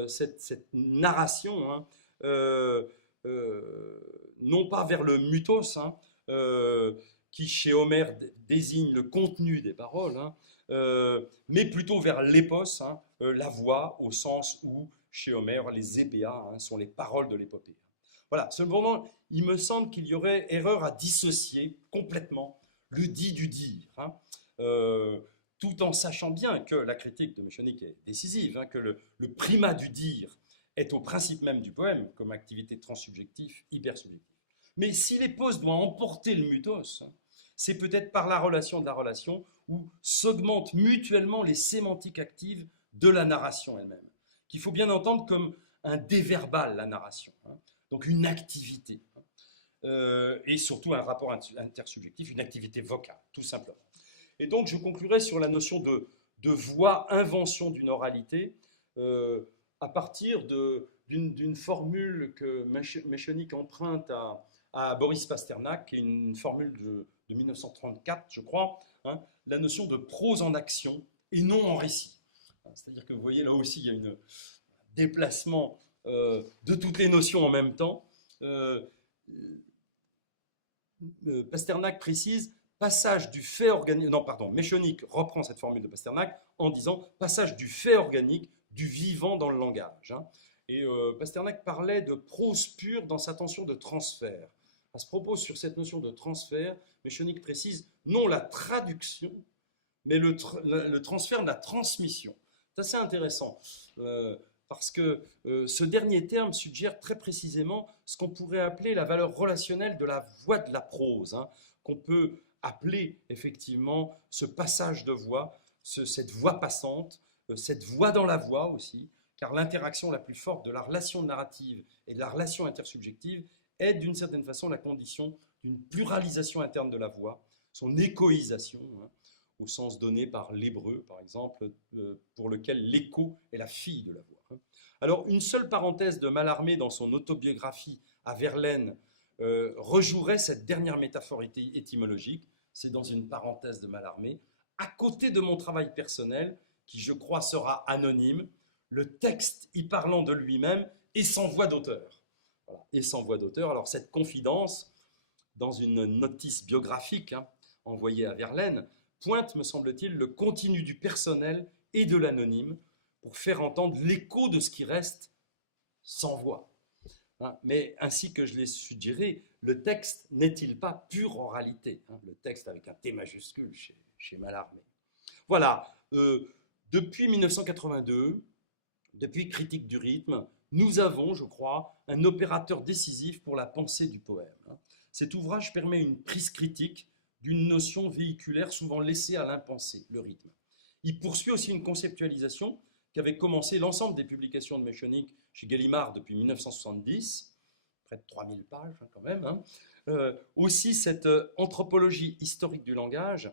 cette narration, hein, non pas vers le mythos, hein, qui chez Homère désigne le contenu des paroles, hein, mais plutôt vers l'épos, hein, la voix, au sens où chez Homère les épéas, hein, sont les paroles de l'épopée. Voilà, cependant, il me semble qu'il y aurait erreur à dissocier complètement le dit du dire, hein, tout en sachant bien que la critique de Méchonic est décisive, hein, que le primat du dire est au principe même du poème, comme activité transsubjective, hypersubjective. Mais si l'épos doit emporter le mythos, hein, c'est peut-être par la relation de la relation où s'augmentent mutuellement les sémantiques actives de la narration elle-même, qu'il faut bien entendre comme un déverbal, la narration, hein, donc une activité, hein, et surtout un rapport intersubjectif, une activité vocale, tout simplement. Et donc je conclurai sur la notion de voix, invention d'une oralité, à partir d'une formule que Méchonic emprunte à Boris Pasternak, qui est une formule de 1934, je crois, hein, la notion de prose en action et non en récit. C'est-à-dire que vous voyez, là aussi, il y a un déplacement de toutes les notions en même temps. Pasternak précise passage du fait organique. Non, pardon, Méchonic reprend cette formule de Pasternak en disant passage du fait organique, du vivant dans le langage. Hein. Et Pasternak parlait de prose pure dans sa tension de transfert. À ce propos, sur cette notion de transfert, Méchonic précise non la traduction, mais le transfert de la transmission. C'est assez intéressant. Parce que ce dernier terme suggère très précisément ce qu'on pourrait appeler la valeur relationnelle de la voix de la prose, hein, qu'on peut appeler effectivement ce passage de voix, cette voix passante, cette voix dans la voix aussi, car l'interaction la plus forte de la relation narrative et de la relation intersubjective est d'une certaine façon la condition d'une pluralisation interne de la voix, son échoïsation, hein, au sens donné par l'hébreu, par exemple, pour lequel l'écho est la fille de la voix. Alors, une seule parenthèse de Mallarmé dans son autobiographie à Verlaine rejouerait cette dernière métaphore étymologique, c'est dans une parenthèse de Mallarmé, à côté de mon travail personnel, qui je crois sera anonyme, le texte y parlant de lui-même et sans voix d'auteur. Voilà, et sans voix d'auteur. Alors, cette confidence, dans une notice biographique, hein, envoyée à Verlaine, pointe, me semble-t-il, le continu du personnel et de l'anonyme pour faire entendre l'écho de ce qui reste sans voix. Hein, mais ainsi que je l'ai suggéré, le texte n'est-il pas pure oralité, hein, le texte avec un T majuscule chez Mallarmé. Voilà, depuis 1982, depuis Critique du rythme, nous avons, je crois, un opérateur décisif pour la pensée du poème. Hein. Cet ouvrage permet une prise critique d'une notion véhiculaire souvent laissée à l'impensé, le rythme. Il poursuit aussi une conceptualisation qu'avait commencé l'ensemble des publications de Méchonic chez Gallimard depuis 1970, près de 3000 pages hein, quand même. Hein. Aussi, cette anthropologie historique du langage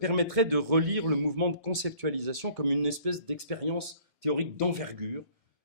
permettrait de relire le mouvement de conceptualisation comme une espèce d'expérience théorique d'envergure,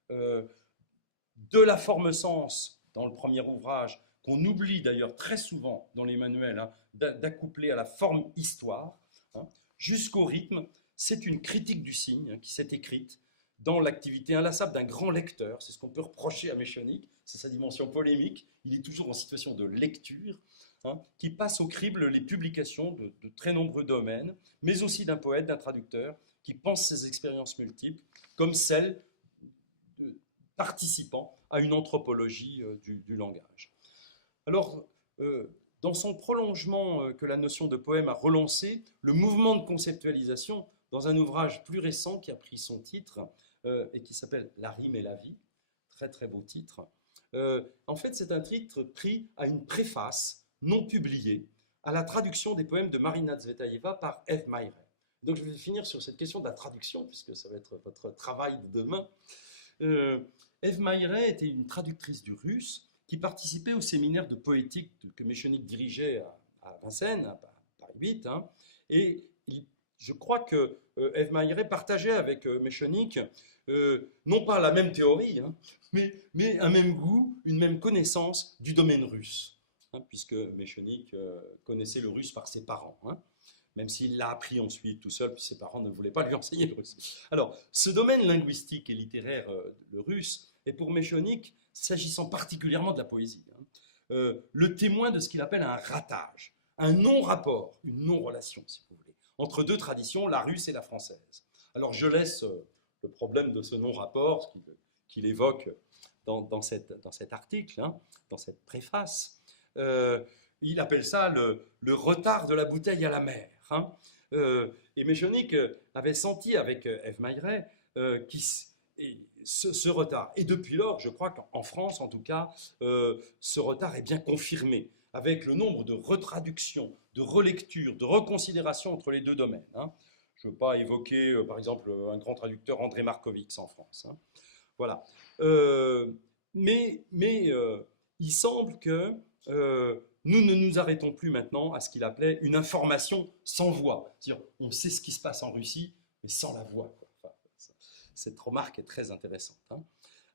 de la forme-sens dans le premier ouvrage, qu'on oublie d'ailleurs très souvent dans les manuels, hein, d'accoupler à la forme histoire, hein, jusqu'au rythme. C'est une critique du signe hein, qui s'est écrite dans l'activité inlassable d'un grand lecteur. C'est ce qu'on peut reprocher à Méchonic, c'est sa dimension polémique. Il est toujours en situation de lecture, hein, qui passe au crible les publications de très nombreux domaines, mais aussi d'un poète, d'un traducteur, qui pense ses expériences multiples comme celles de participant à une anthropologie du langage. Alors, dans son prolongement que la notion de poème a relancé, le mouvement de conceptualisation, dans un ouvrage plus récent qui a pris son titre et qui s'appelle « La rime et la vie », très très beau titre, en fait c'est un titre pris à une préface non publiée à la traduction des poèmes de Marina Tsvetaeva par Eve Mayret. Donc je vais finir sur cette question de la traduction, puisque ça va être votre travail de demain. Eve Mayret était une traductrice du russe qui participait au séminaire de poétique que Méchonic dirigeait à Vincennes, à Paris 8, hein, et je crois que Eve Mayret partageait avec Méchonic non pas la même théorie, hein, mais un même goût, une même connaissance du domaine russe, hein, puisque Méchonic connaissait le russe par ses parents, hein, même s'il l'a appris ensuite tout seul, puis ses parents ne voulaient pas lui enseigner le russe. Alors, ce domaine linguistique et littéraire, le russe, est pour Méchonic, s'agissant particulièrement de la poésie, hein, le témoin de ce qu'il appelle un ratage, un non-rapport, une non-relation, si vous voulez, entre deux traditions, la russe et la française. Alors, je laisse le problème de ce non-rapport qu'il évoque dans cet article, hein, dans cette préface. Il appelle ça le retard de la bouteille à la mer. Hein. Et Méchonic avait senti avec Eve Mayret ce retard. Et depuis lors, je crois qu'en France, en tout cas, ce retard est bien confirmé, avec le nombre de retraductions, de relectures, de reconsidérations entre les deux domaines. Hein. Je ne veux pas évoquer, par exemple, un grand traducteur, André Markovits, en France. Hein. Voilà. Mais il semble que nous ne nous arrêtons plus maintenant à ce qu'il appelait une information sans voix. C'est-à-dire, on sait ce qui se passe en Russie, mais sans la voix. Enfin, cette remarque est très intéressante. Hein.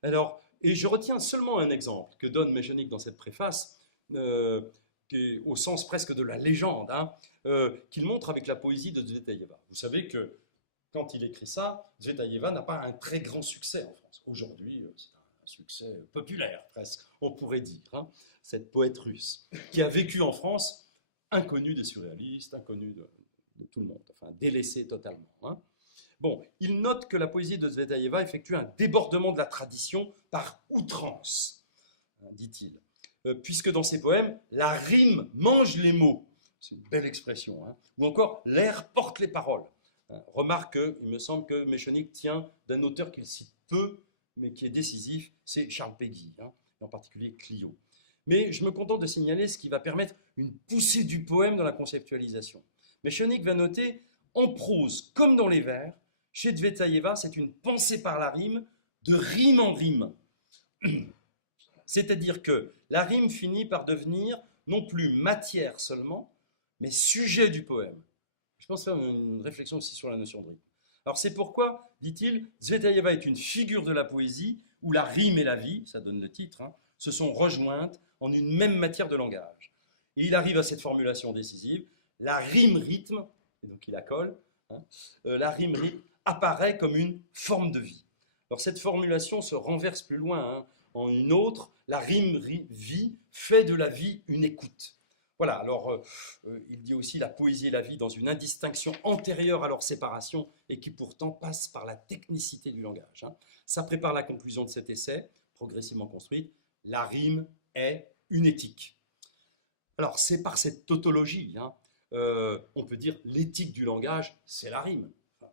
Alors, et je retiens seulement un exemple que donne Méchonic dans cette préface, au sens presque de la légende, hein, qu'il montre avec la poésie de Tsvetaeva. Vous savez que quand il écrit ça, Tsvetaeva n'a pas un très grand succès en France. Aujourd'hui, c'est un succès populaire, presque, on pourrait dire, hein, cette poète russe, qui a vécu en France, inconnue des surréalistes, inconnue de tout le monde, enfin délaissée totalement. Hein. Bon, il note que la poésie de Tsvetaeva effectue un débordement de la tradition par outrance, hein, dit-il, puisque dans ses poèmes, la rime mange les mots, c'est une belle expression, hein, ou encore l'air porte les paroles. Remarque qu'il me semble que Méchonic tient d'un auteur qu'il cite peu, mais qui est décisif, c'est Charles Péguy, hein, et en particulier Clio. Mais je me contente de signaler ce qui va permettre une poussée du poème dans la conceptualisation. Méchonic va noter, en prose comme dans les vers, chez Tsvetaeva, c'est une pensée par la rime, de rime en rime. C'est-à-dire que la rime finit par devenir non plus matière seulement, mais sujet du poème. Je pense faire une réflexion aussi sur la notion de rythme. Alors c'est pourquoi, dit-il, Tsvetaeva est une figure de la poésie où la rime et la vie, ça donne le titre, hein, se sont rejointes en une même matière de langage. Et il arrive à cette formulation décisive, la rime-rythme, et donc il la colle, hein, la rime-rythme apparaît comme une forme de vie. Alors cette formulation se renverse plus loin, hein, en une autre, la rime-vie fait de la vie une écoute. Voilà, alors il dit aussi la poésie et la vie dans une indistinction antérieure à leur séparation et qui pourtant passe par la technicité du langage. Hein. Ça prépare la conclusion de cet essai, progressivement construite. La rime est une éthique. Alors c'est par cette tautologie, hein, on peut dire l'éthique du langage, c'est la rime. Enfin,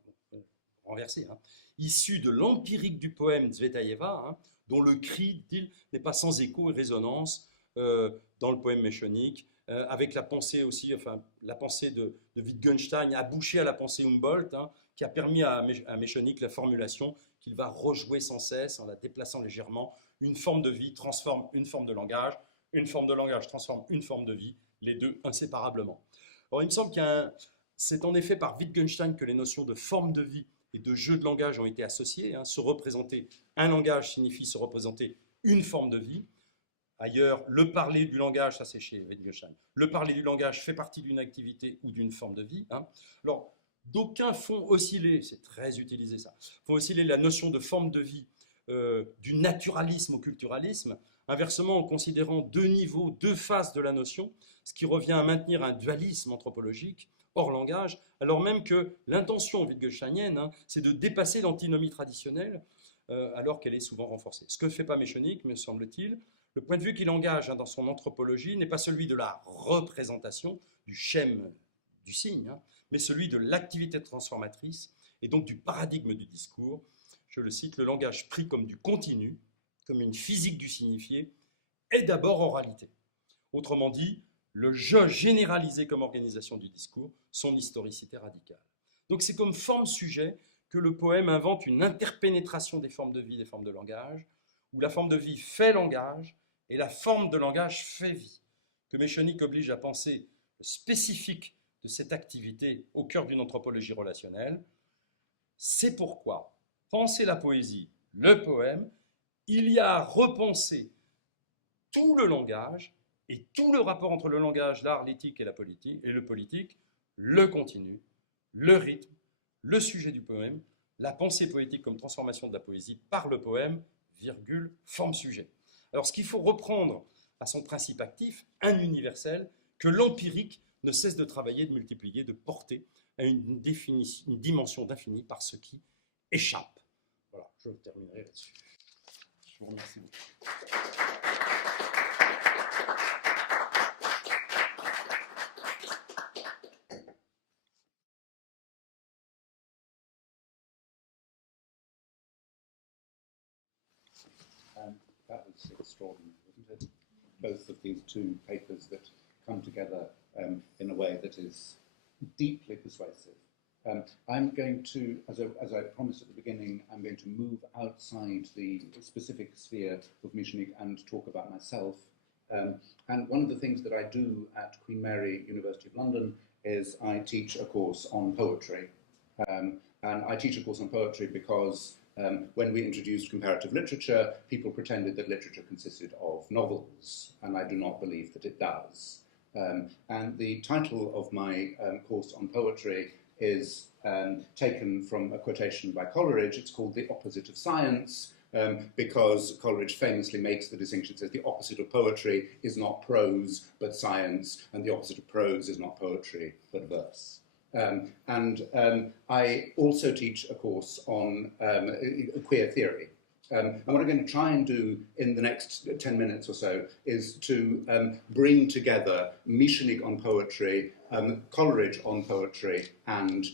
renversé, hein. Issue de l'empirique du poème Tsvetaeva, hein, dont le cri, dit-il, n'est pas sans écho et résonance dans le poème Méchonic, avec la pensée aussi, enfin la pensée de Wittgenstein abouchée à la pensée Humboldt, hein, qui a permis à Méchonic la formulation qu'il va rejouer sans cesse en la déplaçant légèrement. Une forme de vie transforme une forme de langage transforme une forme de vie, les deux inséparablement. Alors il me semble c'est en effet par Wittgenstein que les notions de forme de vie et de jeu de langage ont été associées. Hein. Se représenter un langage signifie se représenter une forme de vie. Ailleurs, le parler du langage, ça c'est chez Wittgenstein, le parler du langage fait partie d'une activité ou d'une forme de vie. Hein. Alors, d'aucuns font osciller, c'est très utilisé ça, font osciller la notion de forme de vie du naturalisme au culturalisme, inversement en considérant deux niveaux, deux faces de la notion, ce qui revient à maintenir un dualisme anthropologique hors langage, alors même que l'intention wittgensteinienne, hein, c'est de dépasser l'antinomie traditionnelle, alors qu'elle est souvent renforcée. Ce que ne fait pas Méchonic, me semble-t-il. Le point de vue qu'il engage, hein, dans son anthropologie n'est pas celui de la représentation, du schème, du signe, hein, mais celui de l'activité transformatrice et donc du paradigme du discours. Je le cite, le langage pris comme du continu, comme une physique du signifié, est d'abord oralité. Autrement dit, le jeu généralisé comme organisation du discours, son historicité radicale. Donc c'est comme forme-sujet que le poème invente une interpénétration des formes de vie, des formes de langage, où la forme de vie fait langage et la forme de langage fait vie, que Méchonic oblige à penser le spécifique de cette activité au cœur d'une anthropologie relationnelle. C'est pourquoi penser la poésie, le poème, il y a à repenser tout le langage et tout le rapport entre le langage, l'art, l'éthique et la politique, et le politique, le continu, le rythme, le sujet du poème, la pensée poétique comme transformation de la poésie par le poème, virgule, forme-sujet. Alors ce qu'il faut reprendre à son principe actif, un universel, que l'empirique ne cesse de travailler, de multiplier, de porter à une dimension d'infini par ce qui échappe. Voilà, je terminerai là-dessus. Je vous remercie beaucoup. That was extraordinary, wasn't it? Both of these two papers that come together in a way that is deeply persuasive. I'm going to, as I promised at the beginning, I'm going to move outside the specific sphere of Méchonic and talk about myself. And one of the things that I do at Queen Mary University of London is I teach a course on poetry. And I teach a course on poetry because when we introduced comparative literature, people pretended that literature consisted of novels, and I do not believe that it does. And the title of my course on poetry is taken from a quotation by Coleridge. It's called The Opposite of Science, because Coleridge famously makes the distinction, says the opposite of poetry is not prose but science, and the opposite of prose is not poetry but verse. I also teach a course on queer theory. And what I'm going to try and do in the next 10 minutes or so is to bring together Méchonic on poetry, Coleridge on poetry, and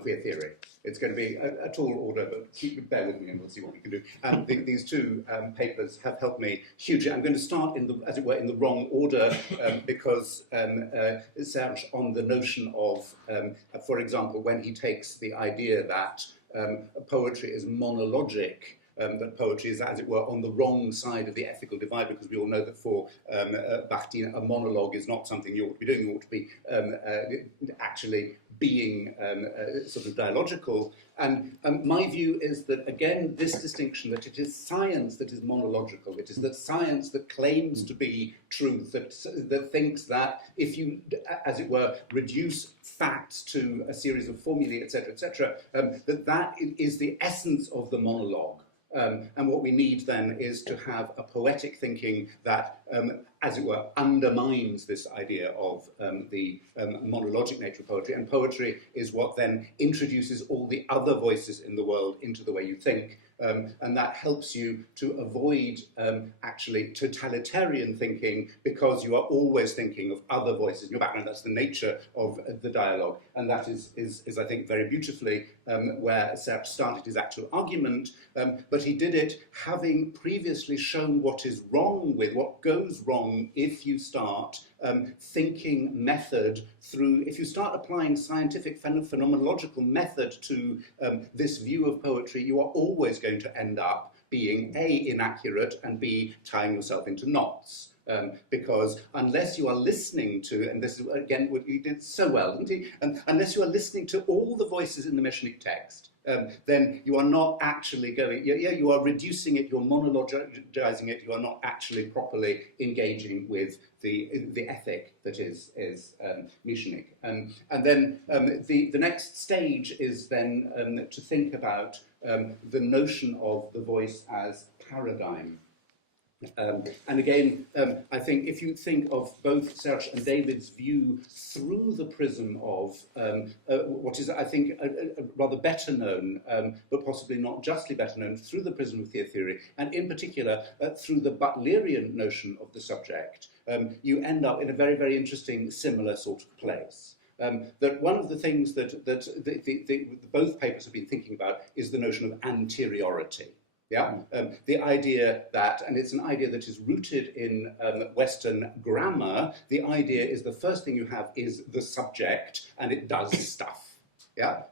queer theory. It's going to be a tall order, but bear with me and we'll see what we can do. These two papers have helped me hugely. I'm going to start, as it were, in the wrong order because Serge, on the notion of, for example, when he takes the idea that poetry is monologic, that poetry is, as it were, on the wrong side of the ethical divide, because we all know that for Bakhtin, a monologue is not something you ought to be doing. You ought to be actually being sort of dialogical. And my view is that, again, this distinction, that it is science that is monological, it is that science that claims to be truth, that thinks that if you, as it were, reduce facts to a series of formulae, etc., that is the essence of the monologue. And what we need then is to have a poetic thinking that, as it were, undermines this idea of the monologic nature of poetry. And poetry is what then introduces all the other voices in the world into the way you think. And that helps you to avoid actually totalitarian thinking, because you are always thinking of other voices in your background. That's the nature of the dialogue. And that is I think, very beautifully where Serge started his actual argument. But he did it having previously shown what is wrong with, what goes wrong if you start thinking method through, if you start applying scientific phenomenological method to this view of poetry, you are always going to end up being A, inaccurate, and B, tying yourself into knots. Because unless you are listening to, and this is again what he did so well, didn't he? Unless you are listening to all the voices in the Méchonic text, then you are not actually going, you are reducing it, you're monologizing it, you are not actually properly engaging with the ethic that is Méchonic. And then the next stage is then to think about the notion of the voice as paradigm. And again, I think if you think of both Serge and David's view through the prism of what is, I think, a rather better known, but possibly not justly better known, through the prism of queer theory, and in particular through the Butlerian notion of the subject, you end up in a very, very interesting, similar sort of place. That one of the things that both papers have been thinking about is the notion of anteriority. Yeah, the idea that, and it's an idea that is rooted in Western grammar, the idea is the first thing you have is the subject, and it does stuff. Yeah,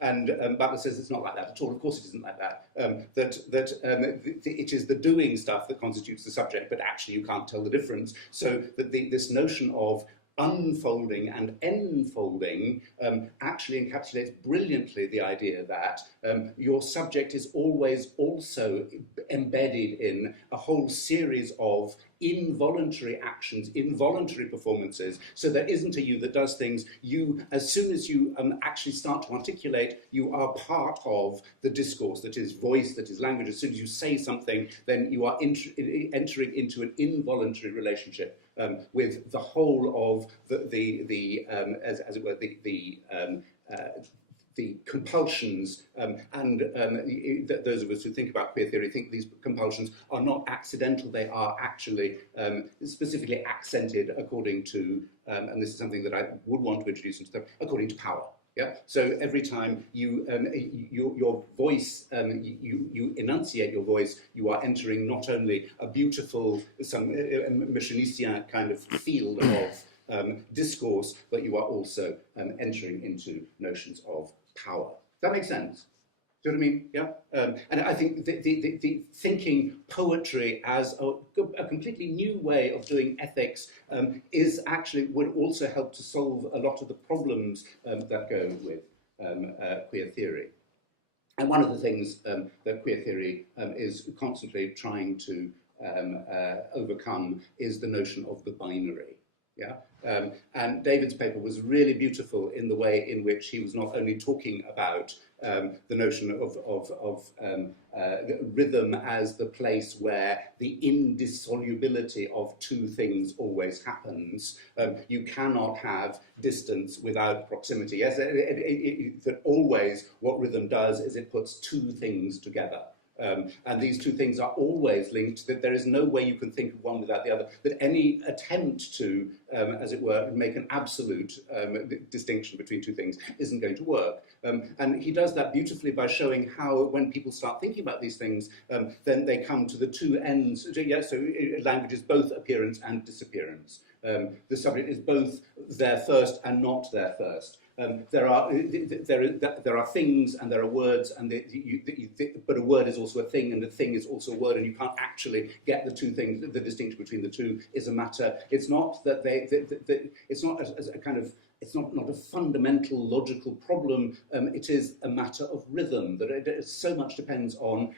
and Butler says it's not like that at all. Of course, it isn't like that. It is the doing stuff that constitutes the subject, but actually you can't tell the difference. So that this notion of unfolding and enfolding actually encapsulates brilliantly the idea that your subject is always also embedded in a whole series of involuntary actions, involuntary performances. So there isn't a you that does things. You, as soon as you actually start to articulate, you are part of the discourse that is voice, that is language. As soon as you say something, then you are entering into an involuntary relationship with the whole of as it were, the compulsions, those of us who think about queer theory think these compulsions are not accidental, they are actually specifically accented according to, and this is something that I would want to introduce into them, according to power. Yeah. So every time you your voice, you enunciate your voice, you are entering not only a beautiful, some Michelisien kind of field of discourse, but you are also entering into notions of power. Does that make sense? Do you know what I mean? Yeah. And I think the thinking poetry as a completely new way of doing ethics is actually would also help to solve a lot of the problems that go with queer theory. And one of the things that queer theory is constantly trying to overcome is the notion of the binary. Yeah, and David's paper was really beautiful in the way in which he was not only talking about the notion of rhythm as the place where the indissolubility of two things always happens. You cannot have distance without proximity. Yes, that always what rhythm does is it puts two things together. And these two things are always linked, that there is no way you can think of one without the other, that any attempt to, as it were, make an absolute distinction between two things isn't going to work. And he does that beautifully by showing how when people start thinking about these things, then they come to the two ends. Yeah, so language is both appearance and disappearance. The subject is both there first and not there first. There are things and there are words, and but a word is also a thing, and a thing is also a word, and you can't actually get the two things. The distinction between the two is a matter. It's not that it's not as a kind of. It's not a fundamental logical problem. It is a matter of rhythm. That it so much depends on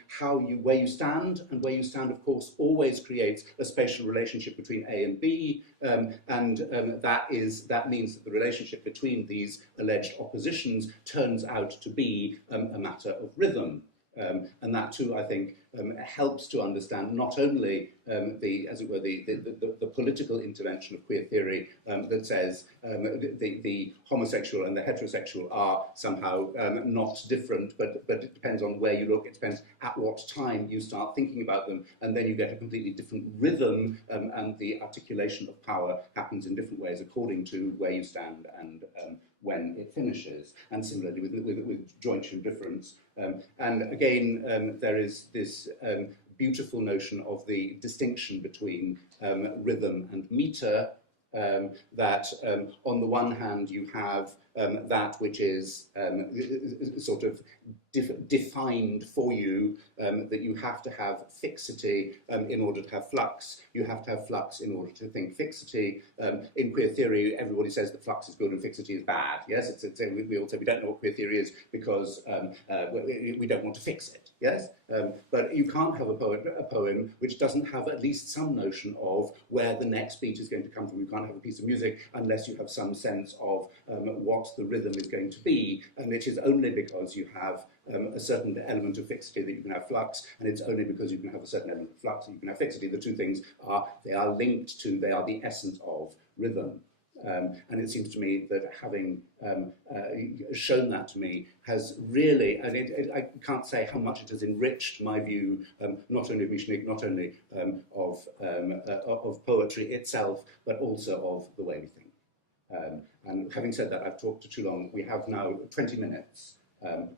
where you stand, and where you stand, of course, always creates a spatial relationship between A and B, and that means that the relationship between these alleged oppositions turns out to be a matter of rhythm. And that too, I think, helps to understand not only the political intervention of queer theory that says the homosexual and the heterosexual are somehow not different, but it depends on where you look. It depends at what time you start thinking about them, and then you get a completely different rhythm, and the articulation of power happens in different ways according to where you stand and when it finishes, and similarly with jointure difference. And again, there is this beautiful notion of the distinction between rhythm and meter, that on the one hand you have that which is sort of defined for you, that you have to have fixity in order to have flux. You have to have flux in order to think fixity. In queer theory, everybody says that flux is good and fixity is bad. Yes, we all say we don't know what queer theory is because we don't want to fix it. Yes, but you can't have a poem which doesn't have at least some notion of where the next beat is going to come from. You can't have a piece of music unless you have some sense of what the rhythm is going to be, and it is only because you have a certain element of fixity that you can have flux, and it's only because you can have a certain element of flux that you can have fixity. The two things are linked to, they are the essence of rhythm. And it seems to me that having shown that to me has really, and I can't say how much it has enriched my view, not only of Michelet, not only of poetry itself, but also of the way we think. And having said that, I've talked too long. We have now 20 minutes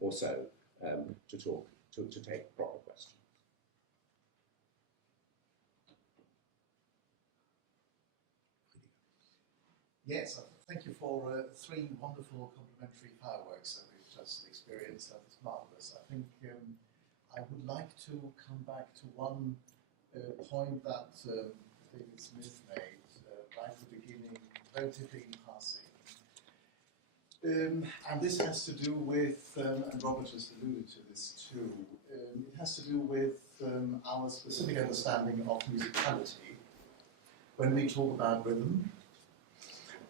or so to talk, to take proper questions. Yes, thank you for three wonderful complimentary fireworks that we've just experienced. That is marvelous. I think I would like to come back to one point that David Smith made right at the beginning, relatively in passing. And this has to do with, and Robert just alluded to this too, it has to do with our specific understanding of musicality when we talk about rhythm,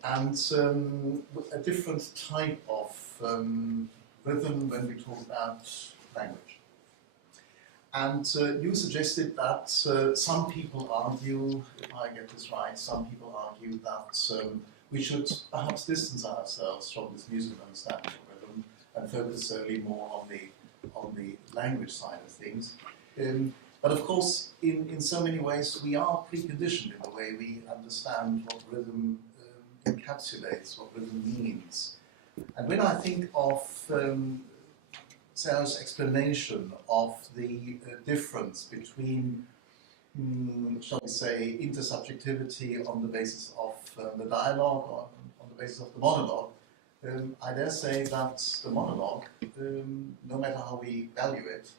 and a different type of rhythm when we talk about language. And you suggested that some people argue, if I get this right, some people argue that we should perhaps distance ourselves from this musical understanding of rhythm and focus solely more on the language side of things. But of course, in so many ways, we are preconditioned in the way we understand what rhythm encapsulates, what rhythm means. And when I think of Sarah's explanation of the difference between, shall we say, intersubjectivity on the basis of the dialogue or on the basis of the monologue, I dare say that the monologue, no matter how we value it,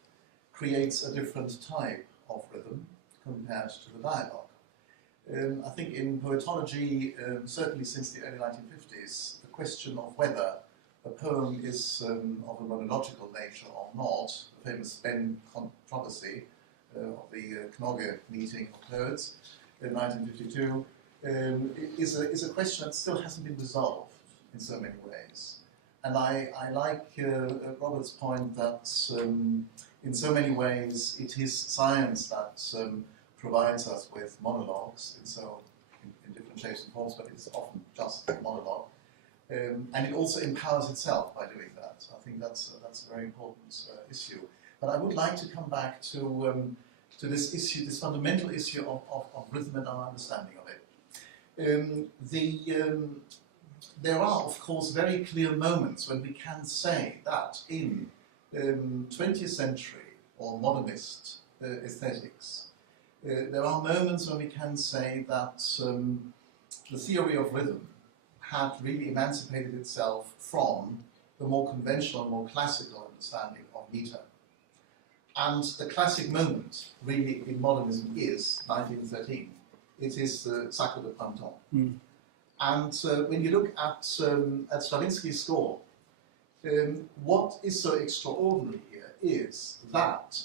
creates a different type of rhythm compared to the dialogue. I think in poetology, certainly since the early 1950s, the question of whether a poem is of a monological nature or not, the famous Ben controversy of the Knogge meeting of poets in 1952, is a question that still hasn't been resolved in so many ways. And I like Robert's point that in so many ways it is science that provides us with monologues in different shapes and forms, but it's often just a monologue. And it also empowers itself by doing that. I think that's a very important issue. But I would like to come back to this issue, this fundamental issue of rhythm and our understanding of it. There are, of course, very clear moments when we can say that in 20th century or modernist aesthetics, there are moments when we can say that the theory of rhythm had really emancipated itself from the more conventional, more classical understanding of meter. And the classic moment, really, in modernism is 1913. It is the Sacre de Printemps. Mm. And when you look at Stravinsky's score, what is so extraordinary here is that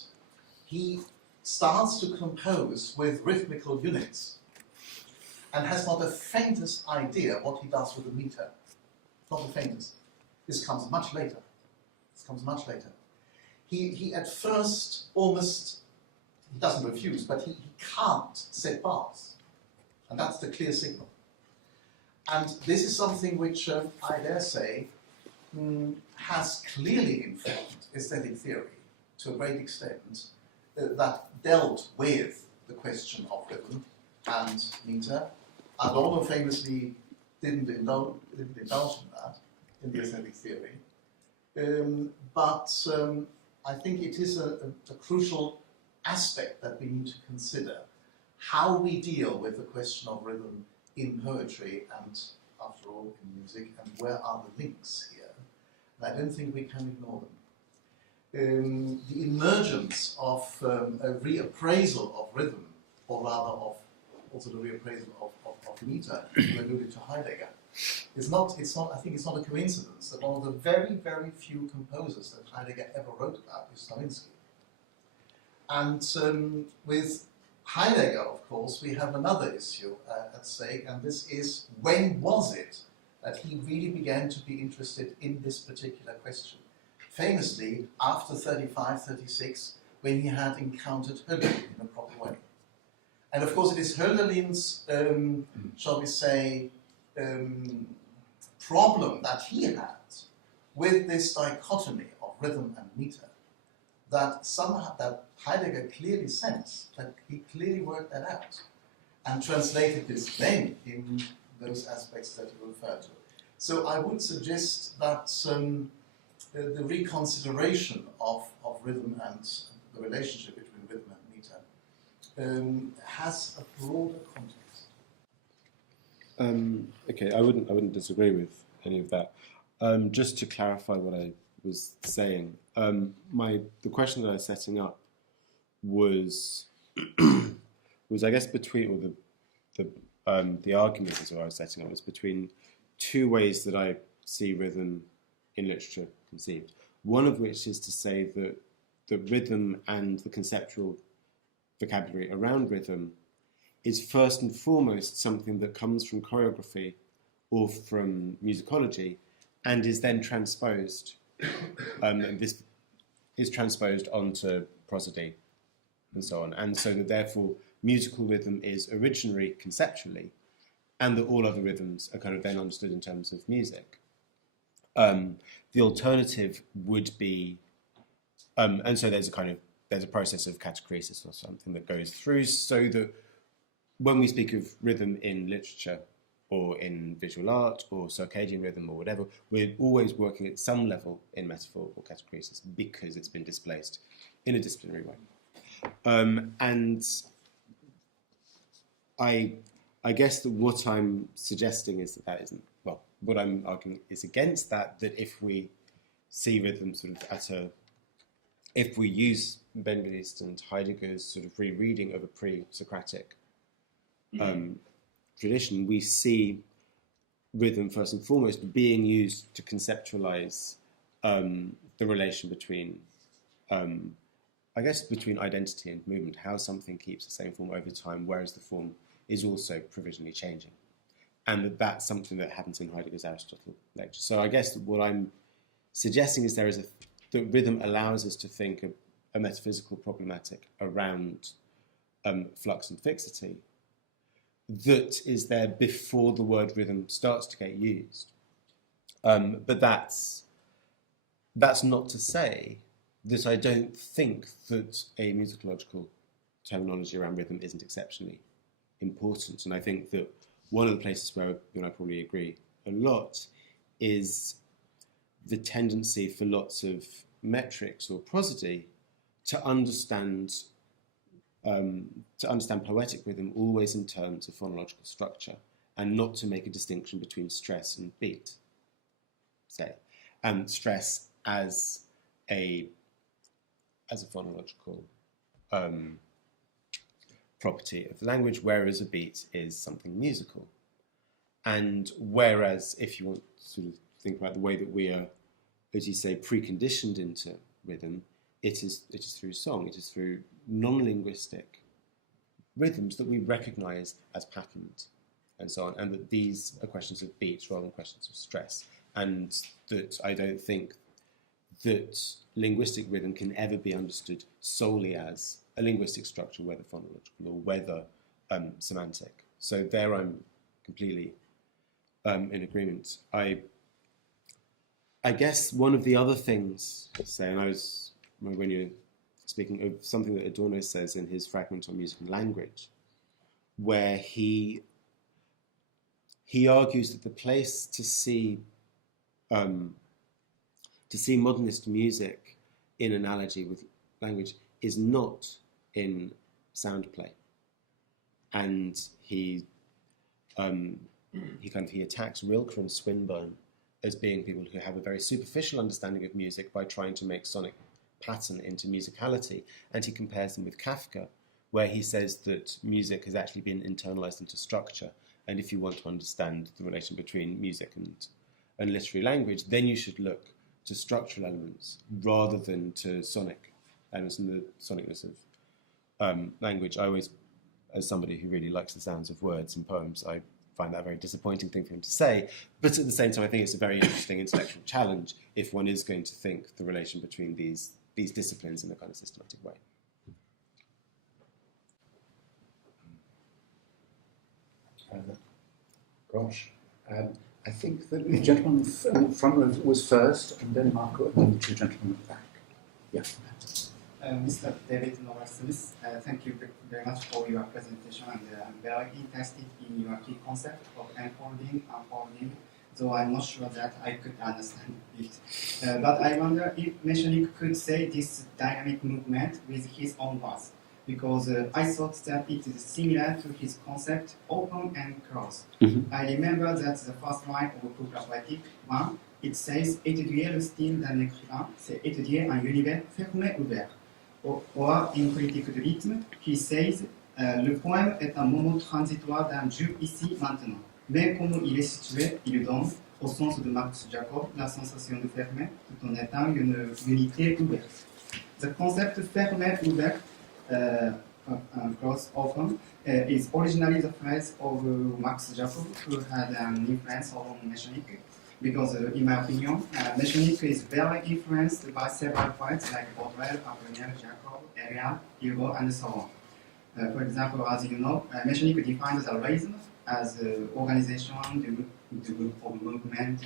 he starts to compose with rhythmical units and has not the faintest idea what he does with the meter. Not the faintest. This comes much later. He at first almost, he doesn't refuse, but he can't set bars. And that's the clear signal. And this is something which I dare say has clearly informed aesthetic theory to a great extent that dealt with the question of rhythm and meter. Adorno famously didn't indulge in that in the aesthetic theory. But I think it is a crucial aspect that we need to consider, how we deal with the question of rhythm in poetry and, after all, in music, and where are the links here. And I don't think we can ignore them. The emergence of a reappraisal of rhythm, or rather of also the reappraisal of meter, you alluded to Heidegger, I think it's not a coincidence that one of the very, very few composers that Heidegger ever wrote about is Stravinsky. And with Heidegger, of course, we have another issue at stake, and this is, when was it that he really began to be interested in this particular question? Famously, after 35, 36, when he had encountered Hölderlin in a proper way. And of course, it is Hölderlin's, shall we say, problem that he had with this dichotomy of rhythm and meter, that somehow that Heidegger clearly sensed, that he clearly worked that out, and translated this then in those aspects that you referred to. So I would suggest that the reconsideration of rhythm and the relationship between rhythm and meter has a broader context. Okay, I wouldn't disagree with any of that. Just to clarify what I was saying, the question that I was setting up was was I guess between, or the argument as well I was setting up was between two ways that I see rhythm in literature conceived. One of which is to say that the rhythm and the conceptual vocabulary around rhythm is first and foremost something that comes from choreography or from musicology and is then transposed, and this is transposed onto prosody and so on. And so that therefore musical rhythm is originary conceptually, and that all other rhythms are kind of then understood in terms of music. The alternative would be, and so there's a process of catechesis or something that goes through, so that when we speak of rhythm in literature or in visual art or circadian rhythm or whatever, we're always working at some level in metaphor or catechesis because it's been displaced in a disciplinary way. And I guess that what I'm suggesting is that isn't, well, what I'm arguing is against that if we see rhythm sort of if we use Benveniste and Heidegger's sort of rereading of a pre-Socratic tradition, we see rhythm first and foremost being used to conceptualize the relation between, I guess, between identity and movement, how something keeps the same form over time, whereas the form is also provisionally changing. And that's something that happens in Heidegger's Aristotle lecture. So I guess what I'm suggesting is that rhythm allows us to think of a metaphysical problematic around flux and fixity that is there before the word rhythm starts to get used. But that's not to say that I don't think that a musicological terminology around rhythm isn't exceptionally important. And I think that one of the places where I probably agree a lot is the tendency for lots of metrics or prosody to understand poetic rhythm always in terms of phonological structure and not to make a distinction between stress and beat, say, and stress as a phonological property of language, whereas a beat is something musical. And whereas if you want to sort of think about the way that we are, as you say, preconditioned into rhythm, it is through song, it is through non-linguistic rhythms that we recognize as patterns and so on, and that these are questions of beats rather than questions of stress, and that I don't think that linguistic rhythm can ever be understood solely as a linguistic structure, whether phonological or whether semantic. So there I'm completely in agreement. I guess one of the other things, say, and when you're speaking of something that Adorno says in his fragment on music and language, where he argues that the place to see modernist music in analogy with language is not in sound play, and he attacks Rilke and Swinburne as being people who have a very superficial understanding of music by trying to make sonic pattern into musicality, and he compares them with Kafka, where he says that music has actually been internalized into structure, and if you want to understand the relation between music and literary language, then you should look to structural elements rather than to sonic elements and the sonicness of language. I always, as somebody who really likes the sounds of words and poems, I find that a very disappointing thing for him to say, but at the same time I think it's a very interesting intellectual challenge if one is going to think the relation between these disciplines in a kind of systematic way. I think that the gentleman in the front row was first, and then Marco, and then the two gentlemen at the back. Yes. Mr. David Noah-Smith, thank you very much for your presentation, and I'm very interested in your key concept of unfolding, though I'm not sure that I could understand it. But I wonder if Meshalik could say this dynamic movement with his own words. because I thought that it is similar to his concept open and close. I remember that the first line of Book Aquatic 1, it says étudier le style d'un écrivain, c'est étudier un univers fermé ouvert. Or, in Critique de rythme, he says le poème est un moment transitoire d'un jeu ici maintenant. Mais comme il est situé, il donne, au sens de Marcus Jacob, la sensation de fermé tout en étant une unité ouverte. The concept fermé ouvert, close open, is originally the phrase of Max Jacob, who had an influence on Mechanic. Because, in my opinion, Mechanic is very influenced by several poets like Baudelaire, Apollinaire, Jacob, Eliade, Hugo, and so on. For example, as you know, Mechanic defines the reason as organisation du movement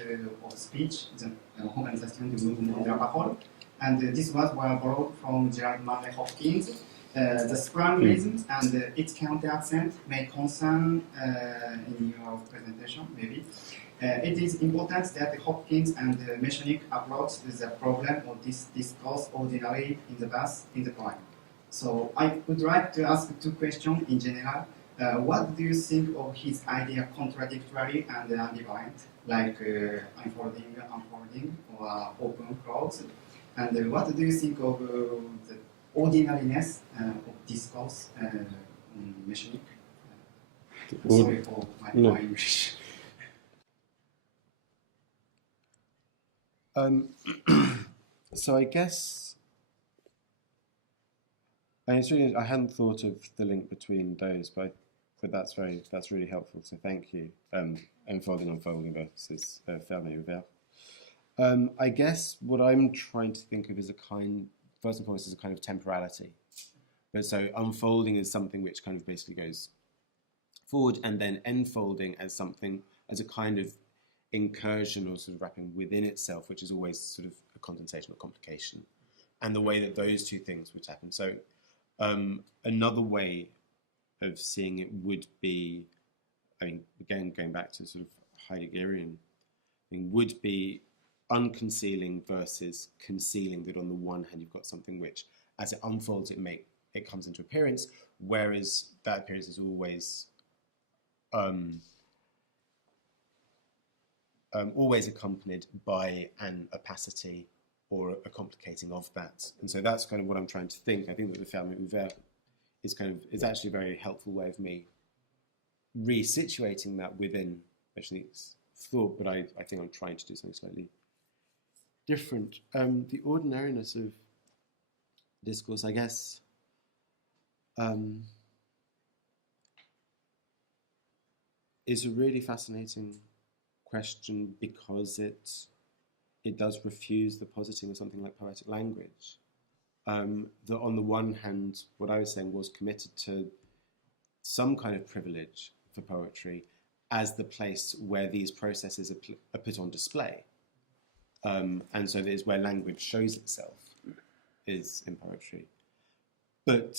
of speech, the organisation du mouvement de la parole. And this was well borrowed from Gerald Manley Hopkins. The sprung reason and its counter accent may concern in your presentation, maybe. It is important that Hopkins and Mechanic approach the problem of this discourse ordinary in the past in the poem. So I would like to ask two questions in general. What do you think of his idea contradictory and ambivalent, like unfolding, or open, close? And what do you think of the ordinariness of discourse Mechanic? Sorry for my English. So I guess I hadn't thought of the link between those, but that's really helpful. So thank you. Unfolding versus fermé ouvert. I guess what I'm trying to think of is first and foremost, is a kind of temporality. But so unfolding is something which kind of basically goes forward, and then enfolding as a kind of incursion or sort of wrapping within itself, which is always sort of a condensation or complication, and the way that those two things would happen. So another way of seeing it would be, again, going back to sort of Heideggerian, would be unconcealing versus concealing, that on the one hand you've got something which, as it unfolds, it comes into appearance, whereas that appearance is always always accompanied by an opacity or a complicating of that. And so that's kind of what I'm trying to think. I think that the fermé ouvert is actually a very helpful way of me resituating that within Mechanic's thought, but I think I'm trying to do something slightly different. The ordinariness of discourse, I guess, is a really fascinating question, because it does refuse the positing of something like poetic language. That on the one hand, what I was saying was committed to some kind of privilege for poetry as the place where these processes are put on display. And so that is where language shows itself, is in poetry. But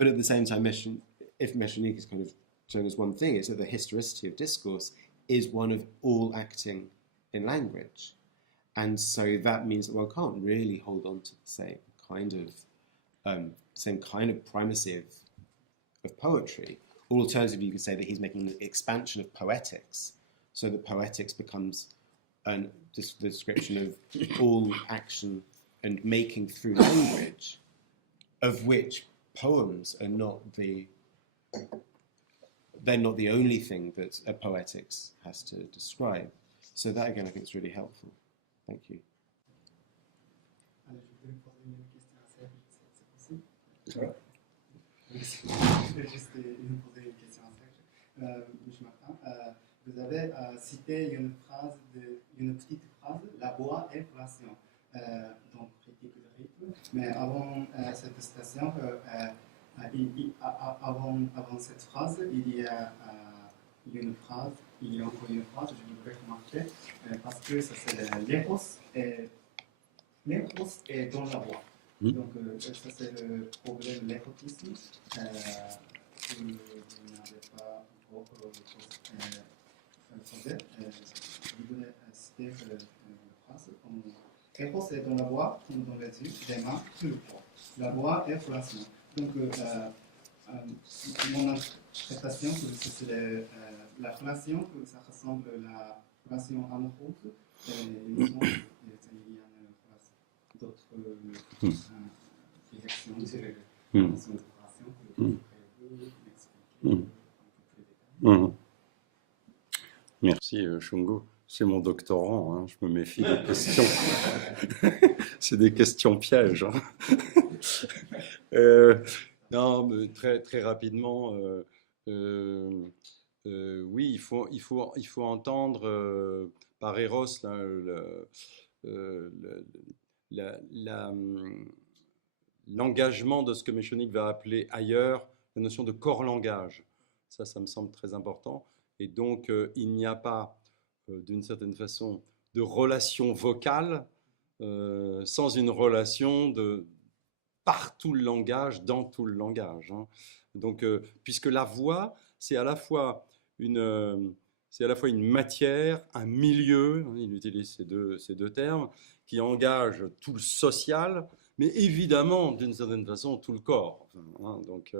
at the same time, if Mechanic is kind of showing us one thing, it's that the historicity of discourse is one of all acting in language. And so that means that one can't really hold on to the same kind of primacy of poetry. Or alternatively, you could say that he's making an expansion of poetics, so that poetics becomes the description of all action and making through language, of which poems are they're not the only thing that a poetics has to describe. So that, again, I think is really helpful. Thank you. Juste une poser une question à Serge. Monsieur Martin, vous avez cité une petite phrase, la voix est relation, donc critique de rythme. Mais avant cette citation, avant cette phrase, il y a encore une phrase, je voudrais remarquer, parce que ça c'est l'éros est dans la voix. Donc ça c'est le problème de l'érotisme que vous n'avez pas encore posé. Je voulais citer la phrase comme Eros est dans la voix, comme dans les yeux, les mains, tout le corps. La voix est relation. Donc, mon interprétation, c'est la relation, que ça ressemble à la relation amoureuse. Et il y a d'autres directions de la relation de relation que je pourrais m'expliquer. Merci Shungo. C'est mon doctorant, hein. Je me méfie des questions. C'est des questions pièges. Hein. Non, mais très rapidement, oui, il faut entendre par Eros l'engagement de ce que Méchonic va appeler ailleurs la notion de corps-langage. Ça me semble très important. Et donc, il n'y a pas, d'une certaine façon, de relation vocale sans une relation par tout le langage, dans tout le langage. Hein. Donc, puisque la voix, c'est à la fois une matière, un milieu, hein, il utilise ces deux termes, qui engage tout le social, mais évidemment, d'une certaine façon, tout le corps. Hein, donc,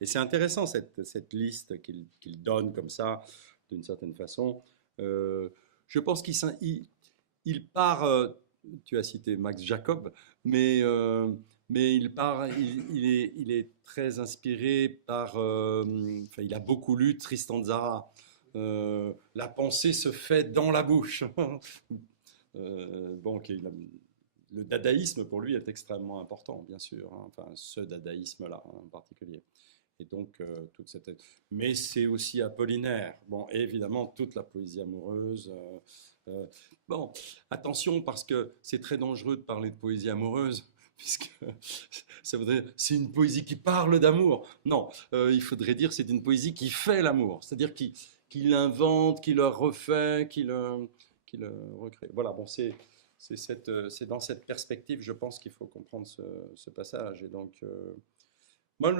et c'est intéressant, cette liste qu'il donne comme ça, d'une certaine façon. Je pense qu'il part, tu as cité Max Jacob, mais il est très inspiré par, il a beaucoup lu Tristan Tzara. La pensée se fait dans la bouche. Le dadaïsme pour lui est extrêmement important, bien sûr. Hein, enfin, ce dadaïsme-là en particulier. Et donc, toute cette... Mais c'est aussi apollinaire. Bon, et évidemment, toute la poésie amoureuse. Bon, attention, parce que c'est très dangereux de parler de poésie amoureuse, puisque ça voudrait dire c'est une poésie qui parle d'amour. Non, il faudrait dire c'est une poésie qui fait l'amour, c'est-à-dire qui l'invente, qui le refait, qui le recrée. Voilà, bon, c'est dans cette perspective, je pense qu'il faut comprendre ce passage. Et donc, moi,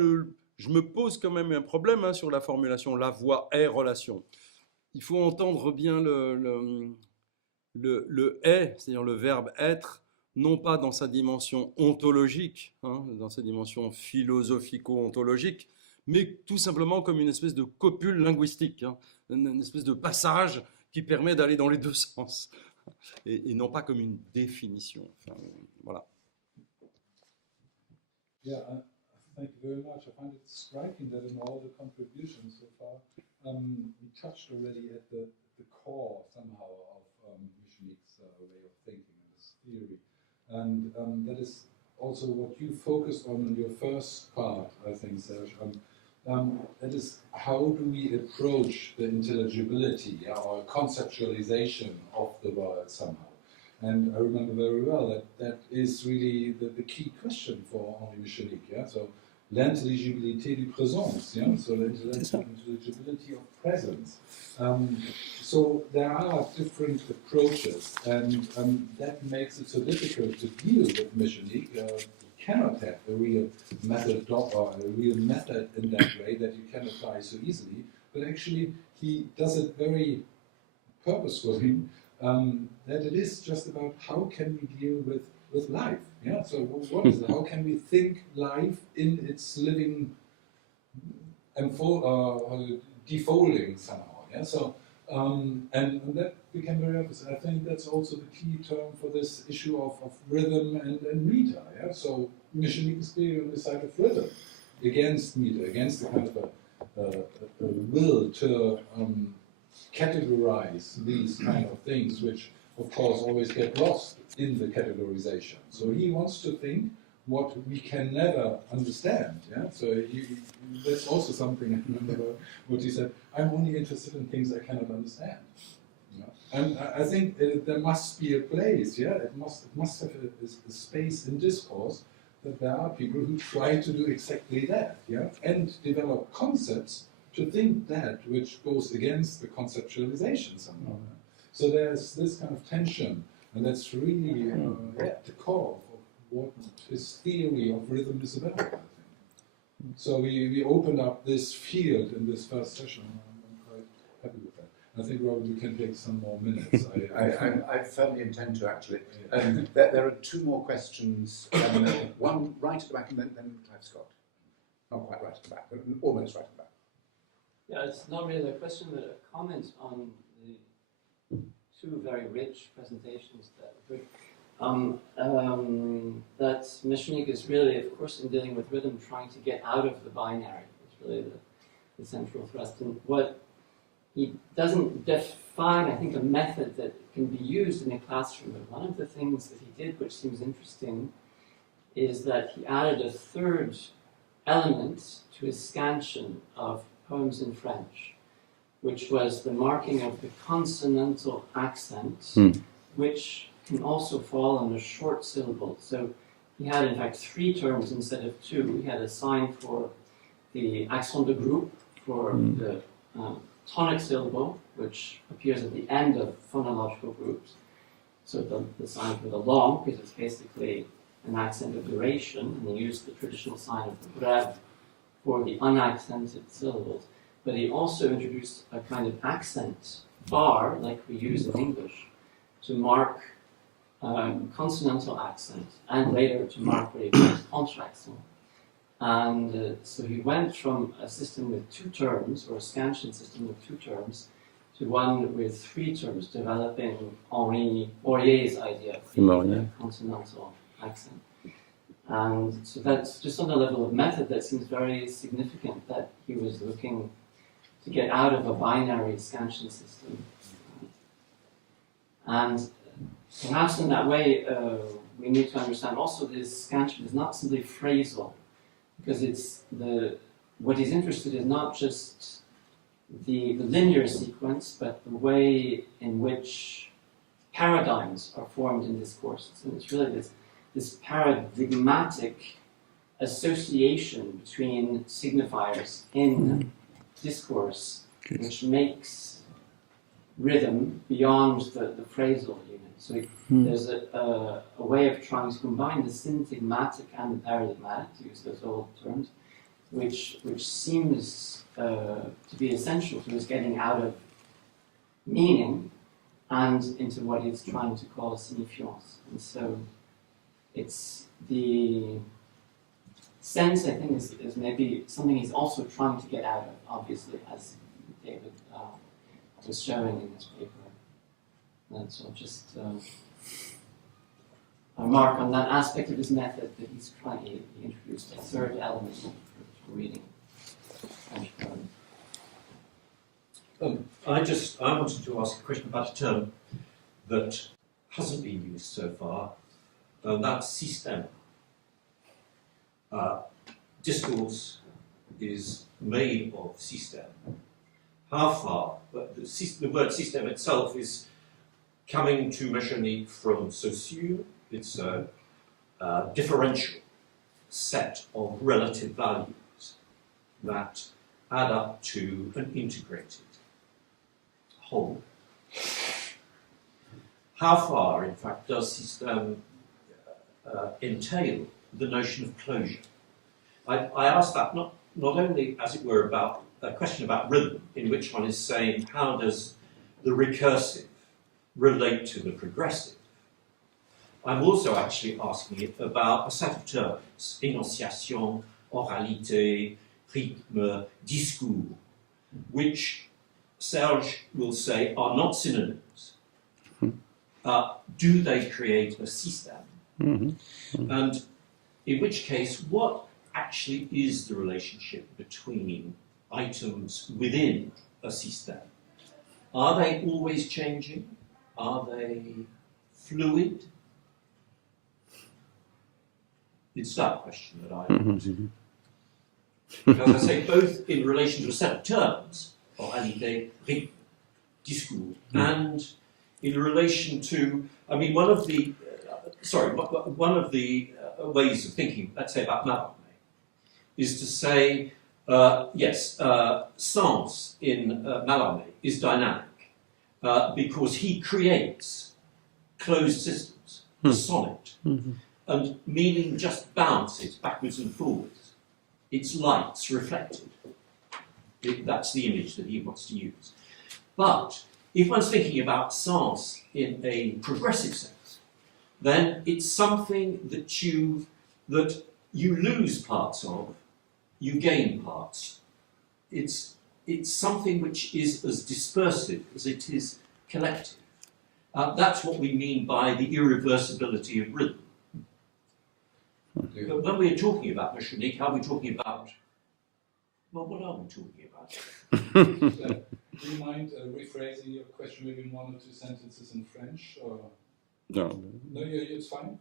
je me pose quand même un problème sur la formulation « la voix est relation ». Il faut entendre bien le est, c'est-à-dire le verbe être, non pas dans sa dimension ontologique, hein, dans sa dimension philosophico-ontologique, mais tout simplement comme une espèce de copule linguistique, hein, une espèce de passage qui permet d'aller dans les deux sens, et non pas comme une définition. Enfin, voilà. Yeah, thank you very much. I find it striking that in all the contributions so far, we touched already at the core somehow of Michelik's way of thinking and his theory. And that is also what you focused on in your first part, I think, Serge. That is, how do we approach the intelligibility or conceptualization of the world somehow? And I remember very well that is really the key question for Henri Michelik. Yeah? So, l'intelligibilité du présence, yeah? So the intelligibility of presence. So there are different approaches, and that makes it so difficult to deal with Michelik. You cannot have a real method or a real method in that way that you can apply so easily. But actually, he does it very purposefully. That it is just about how can we deal with life. Yeah. So what is it? How can we think life in its living defolding somehow? Yeah. So and that became very obvious. I think that's also the key term for this issue of rhythm and meter. Yeah. So Michelik is clearly on the side of rhythm, against meter, against the kind of a will to categorize these kind of things, which of course always get lost in the categorization. So he wants to think what we can never understand. Yeah. So that's also something I remember what he said. I'm only interested in things I cannot understand. Yeah. And I think there must be a place. Yeah. It must have a space in discourse that there are people who try to do exactly that. Yeah. And develop concepts to think that which goes against the conceptualization somehow. So there's this kind of tension, and that's really at the core of what his theory of rhythm is about, I think. So we opened up this field in this first session, and I'm quite happy with that. I think, Robert, we can take some more minutes. I firmly intend to, actually. There are two more questions. One right at the back, and then Clive Scott. Not quite right at the back, but almost right at the back. Yeah, it's not really a question, but a comment on the two very rich presentations that were good. That Meshnik is really, of course, in dealing with rhythm, trying to get out of the binary. It's really the central thrust. And what he doesn't define, I think, a method that can be used in a classroom. But one of the things that he did, which seems interesting, is that he added a third element to his scansion of poems in French, which was the marking of the consonantal accent, which can also fall on a short syllable. So he had, in fact, 3 terms instead of 2. He had a sign for the accent de groupe, for the tonic syllable, which appears at the end of phonological groups. So the sign for the long, because it's basically an accent of duration, and he used the traditional sign of the brève for the unaccented syllables. But he also introduced a kind of accent bar, like we use in English, to mark consonantal accent, and later to mark what he calls contre-accent. And so he went from a system with 2 terms, or a scansion system with 2 terms, to one with 3 terms, developing Henri Bourrier's idea of the consonantal accent. And so that's just on the level of method that seems very significant, that he was looking to get out of a binary scansion system. And perhaps in that way, we need to understand also this scansion is not simply phrasal, because it's what he's interested in, not just the linear sequence, but the way in which paradigms are formed in discourses. And it's really this paradigmatic association between signifiers in discourse, which makes rhythm beyond the phrasal unit. So there's a way of trying to combine the syntagmatic and the paradigmatic, to use those old terms, which seems to be essential to us getting out of meaning and into what he's trying to call signifiance. And so it's the sense, I think, is maybe something he's also trying to get out of, obviously, as David was showing in his paper. And so just a remark on that aspect of his method that he's trying, he introduced a third element for reading French poems. I wanted to ask a question about a term that hasn't been used so far, and that's système. Discourse is made of système. How far? The word système itself is coming to Meshnik from Saussure. It's a differential set of relative values that add up to an integrated whole. How far, in fact, does système entail the notion of closure? I ask that not only, as it were, about a question about rhythm, in which one is saying, how does the recursive relate to the progressive? I'm also actually asking it about a set of terms, énonciation, oralité, rythme, discours, which Serge will say are not synonyms. Do they create a system? And in which case, what actually is the relationship between items within a system? Are they always changing? Are they fluid? It's that question that I want. Because I say both in relation to a set of terms, oralité, rythme, discours, and in relation to, I mean, one of the ways of thinking, let's say about Mallarmé, is to say, yes, sens in Mallarmé is dynamic because he creates closed systems, the sonnet, and meaning just bounces backwards and forwards. It's lights reflected. That's the image that he wants to use. But if one's thinking about science in a progressive sense, then it's something that you lose parts of, you gain parts. It's something which is as dispersive as it is collective. That's what we mean by the irreversibility of rhythm. But when we're talking about Meshonique, are we talking about, well, what are we talking about? Do you mind rephrasing your question maybe in 1 or 2 sentences in French? Or? Non. No, it's fine.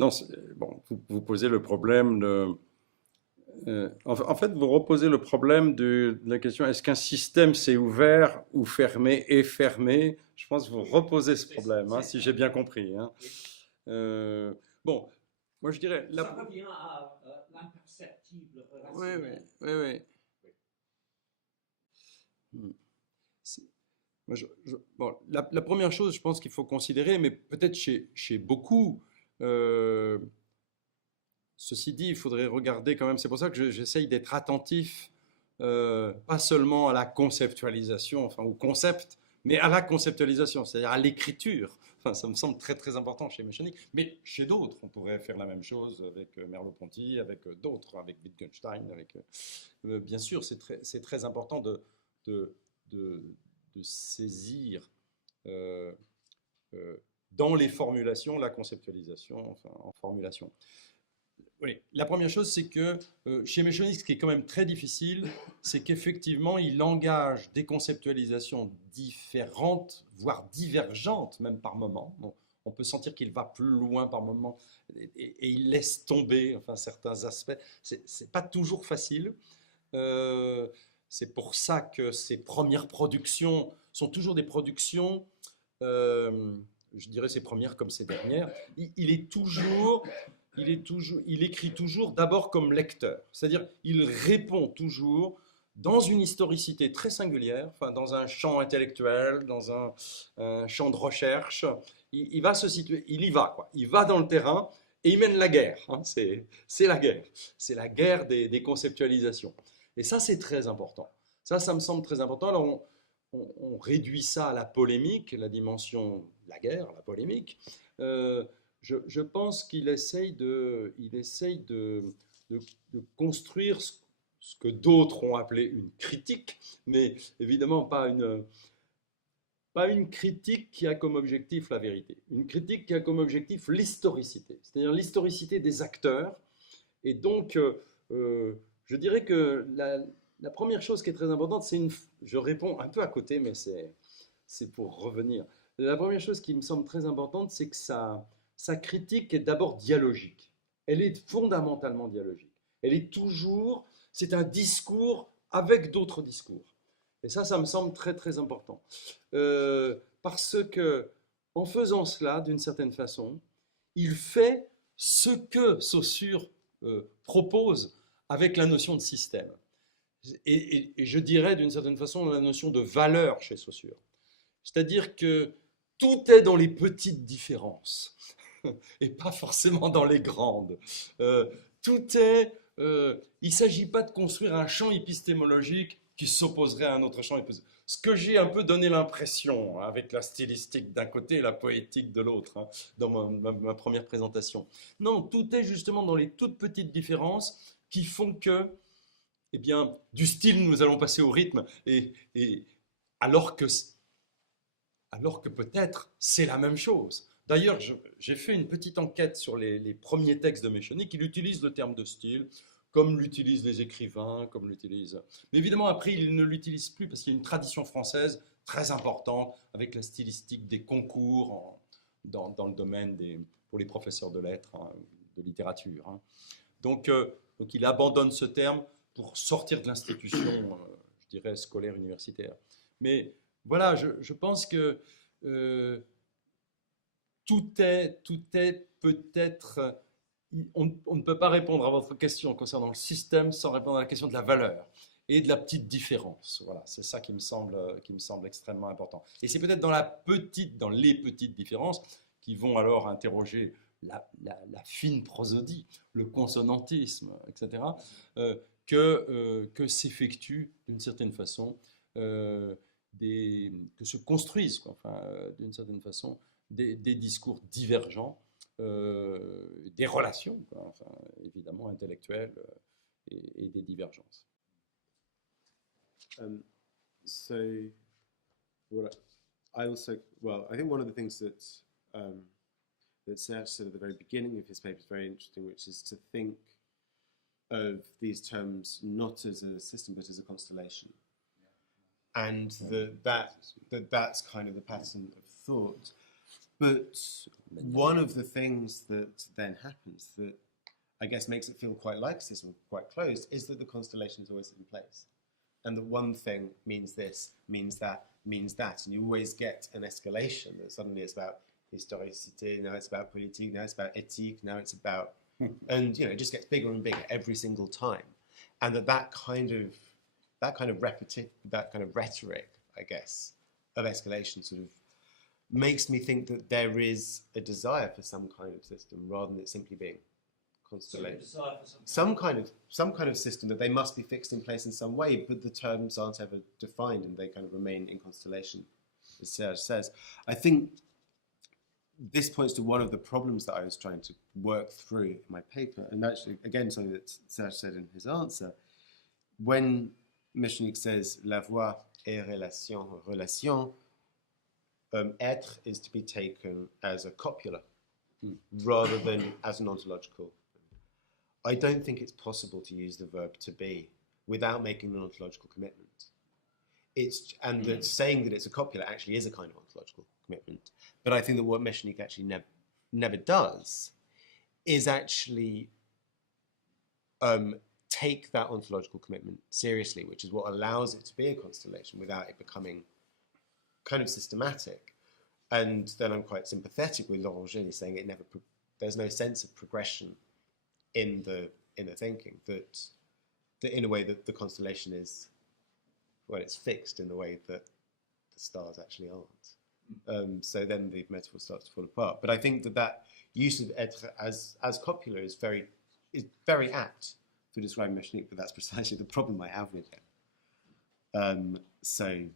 Non, bon, vous posez le problème en fait, vous reposez le problème de la question est-ce qu'un système c'est ouvert ou fermé et fermé? Je pense que vous reposez ce problème, hein, si j'ai bien compris. Hein. Bon, moi je dirais. Ça revient à l'imperceptible relation. Oui. Bon, la première chose, je pense qu'il faut considérer, mais peut-être chez beaucoup. Ceci dit, il faudrait regarder quand même, c'est pour ça que j'essaye d'être attentif, pas seulement à la conceptualisation, enfin au concept, mais à la conceptualisation, c'est-à-dire à l'écriture. Enfin, ça me semble très très important chez Meshonique, mais chez d'autres, on pourrait faire la même chose avec Merleau-Ponty, avec d'autres, avec Wittgenstein, bien sûr, c'est très important de saisir dans les formulations la conceptualisation, enfin en formulation. Oui, la première chose, c'est que chez Meshonique, ce qui est quand même très difficile, c'est qu'effectivement, il engage des conceptualisations différentes, voire divergentes, même par moment. Bon, on peut sentir qu'il va plus loin par moment et il laisse tomber enfin, certains aspects. C'est pas toujours facile. C'est pour ça que ces premières productions sont toujours des productions, je dirais ces premières comme ces dernières. Il écrit toujours d'abord comme lecteur, c'est-à-dire il répond toujours dans une historicité très singulière, enfin dans un champ intellectuel, dans un champ de recherche. Il va se situer, il y va, quoi. Il va dans le terrain et il mène la guerre. Hein. C'est la guerre, c'est la guerre des conceptualisations. Et ça, c'est très important. Ça me semble très important. Alors on réduit ça à la polémique, la dimension de la guerre, la polémique. Je pense qu'il essaye de construire ce que d'autres ont appelé une critique, mais évidemment pas une critique qui a comme objectif la vérité, une critique qui a comme objectif l'historicité, c'est-à-dire l'historicité des acteurs. Et donc, je dirais que la première chose qui est très importante, je réponds un peu à côté, mais c'est pour revenir. La première chose qui me semble très importante, c'est que sa critique est d'abord dialogique. Elle est fondamentalement dialogique. C'est un discours avec d'autres discours. Et ça me semble très très important. Parce que, en faisant cela, d'une certaine façon, il fait ce que Saussure propose avec la notion de système. Et je dirais d'une certaine façon la notion de valeur chez Saussure. C'est-à-dire que tout est dans les petites différences et pas forcément dans les grandes. Il ne s'agit pas de construire un champ épistémologique qui s'opposerait à un autre champ épistémologique. Ce que j'ai un peu donné l'impression, avec la stylistique d'un côté et la poétique de l'autre, hein, dans ma première présentation. Non, tout est justement dans les toutes petites différences qui font que, eh bien, du style, nous allons passer au rythme, et alors que peut-être c'est la même chose. D'ailleurs, j'ai fait une petite enquête sur les premiers textes de Meshonique. Il utilise le terme de style, comme l'utilisent les écrivains, Mais évidemment, après, il ne l'utilise plus parce qu'il y a une tradition française très importante avec la stylistique des concours dans le domaine pour les professeurs de lettres, hein, de littérature. Hein. Donc, il abandonne ce terme pour sortir de l'institution, je dirais, scolaire universitaire. Mais voilà, je pense que tout est peut-être... On ne peut pas répondre à votre question concernant le système sans répondre à la question de la valeur et de la petite différence. Voilà, c'est ça qui me semble extrêmement important. Et c'est peut-être dans les petites différences qui vont alors interroger la fine prosodie, le consonantisme, etc., que s'effectuent d'une certaine façon, que se construisent, quoi, enfin, d'une certaine façon, des discours divergents, des relations, quoi, enfin, évidemment intellectuelles, et des divergences. So, what I also, well, I think one of the things that that Serge said at the very beginning of his paper is very interesting, which is to think of these terms not as a system but as a constellation, and that's kind of the pattern of thought. But one of the things that then happens that I guess makes it feel quite like a system, quite closed, is that the constellation is always in place. And that one thing means this, means that, and you always get an escalation that suddenly it's about historicité, now it's about politique, now it's about éthique, now it's about, and it just gets bigger and bigger every single time. And that kind of rhetoric, I guess, of escalation sort of makes me think that there is a desire for some kind of system rather than it simply being constellation. Some kind of system that they must be fixed in place in some way, but the terms aren't ever defined and they kind of remain in constellation, as Serge says. I think this points to one of the problems that I was trying to work through in my paper, and actually, again, something that Serge said in his answer. When Michnik says la voix est relation, être is to be taken as a copula rather than as an ontological. I don't think it's possible to use the verb to be without making an ontological commitment. That saying that it's a copula actually is a kind of ontological commitment. But I think that what Michnik actually never does is actually take that ontological commitment seriously, which is what allows it to be a constellation without it becoming kind of systematic. And then I'm quite sympathetic with Laurent Génie saying there's no sense of progression in the thinking, that in a way that the constellation is, well, it's fixed in the way that the stars actually aren't. So then the metaphor starts to fall apart. But I think that use of être as copula is very apt for describing Michnik, but that's precisely the problem I have with him. So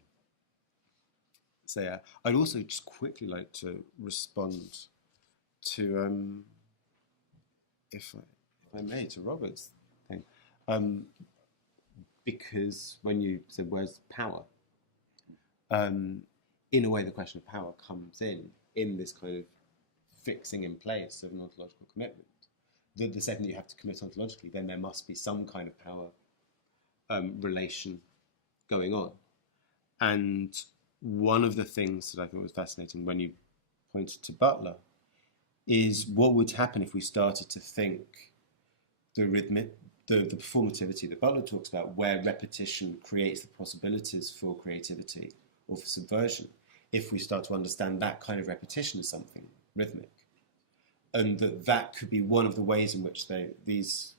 yeah, I'd also just quickly like to respond to, if I may, to Robert's thing. Because when you said, where's power? In a way, the question of power comes in this kind of fixing in place of an ontological commitment. The second you have to commit ontologically, then there must be some kind of power relation going on. And one of the things that I thought was fascinating when you pointed to Butler is what would happen if we started to think the rhythmic, the performativity that Butler talks about, where repetition creates the possibilities for creativity or for subversion, if we start to understand that kind of repetition as something rhythmic. And that could be one of the ways in which these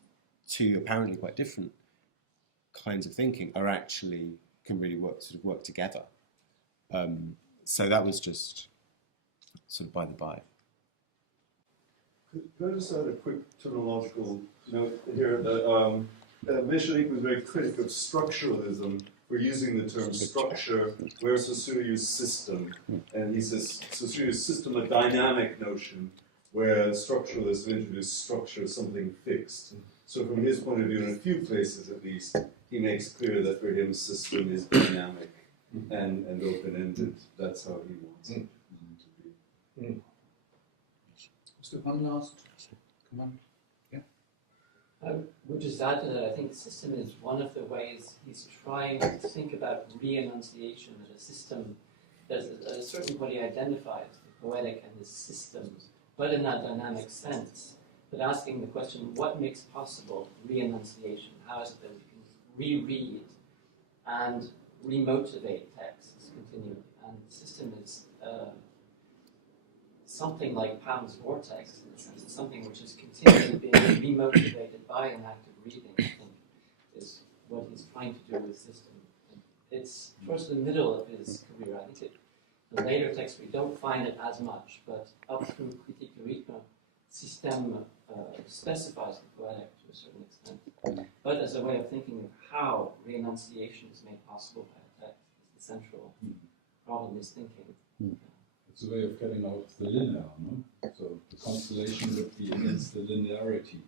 two apparently quite different kinds of thinking can really work together. So that was just sort of by the by. Could I just add a quick terminological note here that Michnik was very critical of structuralism for using the term structure, whereas Saussure used system. And he says Saussure used system, a dynamic notion, whereas structuralists introduced structure as something fixed. So from his point of view, in a few places at least, he makes clear that for him system is dynamic and open-ended. That's how he wants it to be. Just one last, come on. Yeah. I would just add to that, I think system is one of the ways he's trying to think about re-enunciation as a system. There's a certain point he identifies the poetic and the systems, but in that dynamic sense. But asking the question, what makes possible re-enunciation? How is it that we can reread and remotivate texts continually? And the system is something like Pound's vortex, in the sense it's something which is continually being remotivated by an act of reading, I think, is what he's trying to do with system. And it's towards the middle of his career. I think the later texts we don't find it as much, but up through Critique du rythme, Système specifies the poetic to a certain extent. but as a way of thinking of how re-enunciation is made possible by a text. The central problem is thinking. It's a way of getting out of the linear, no? So the constellation would be against the linearity,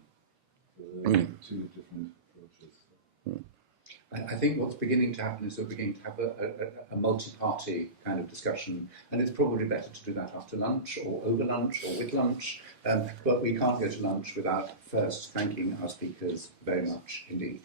the two different approaches. I think what's beginning to happen is we're beginning to have a multi-party kind of discussion, and it's probably better to do that after lunch, or over lunch, or with lunch, but we can't go to lunch without first thanking our speakers very much indeed.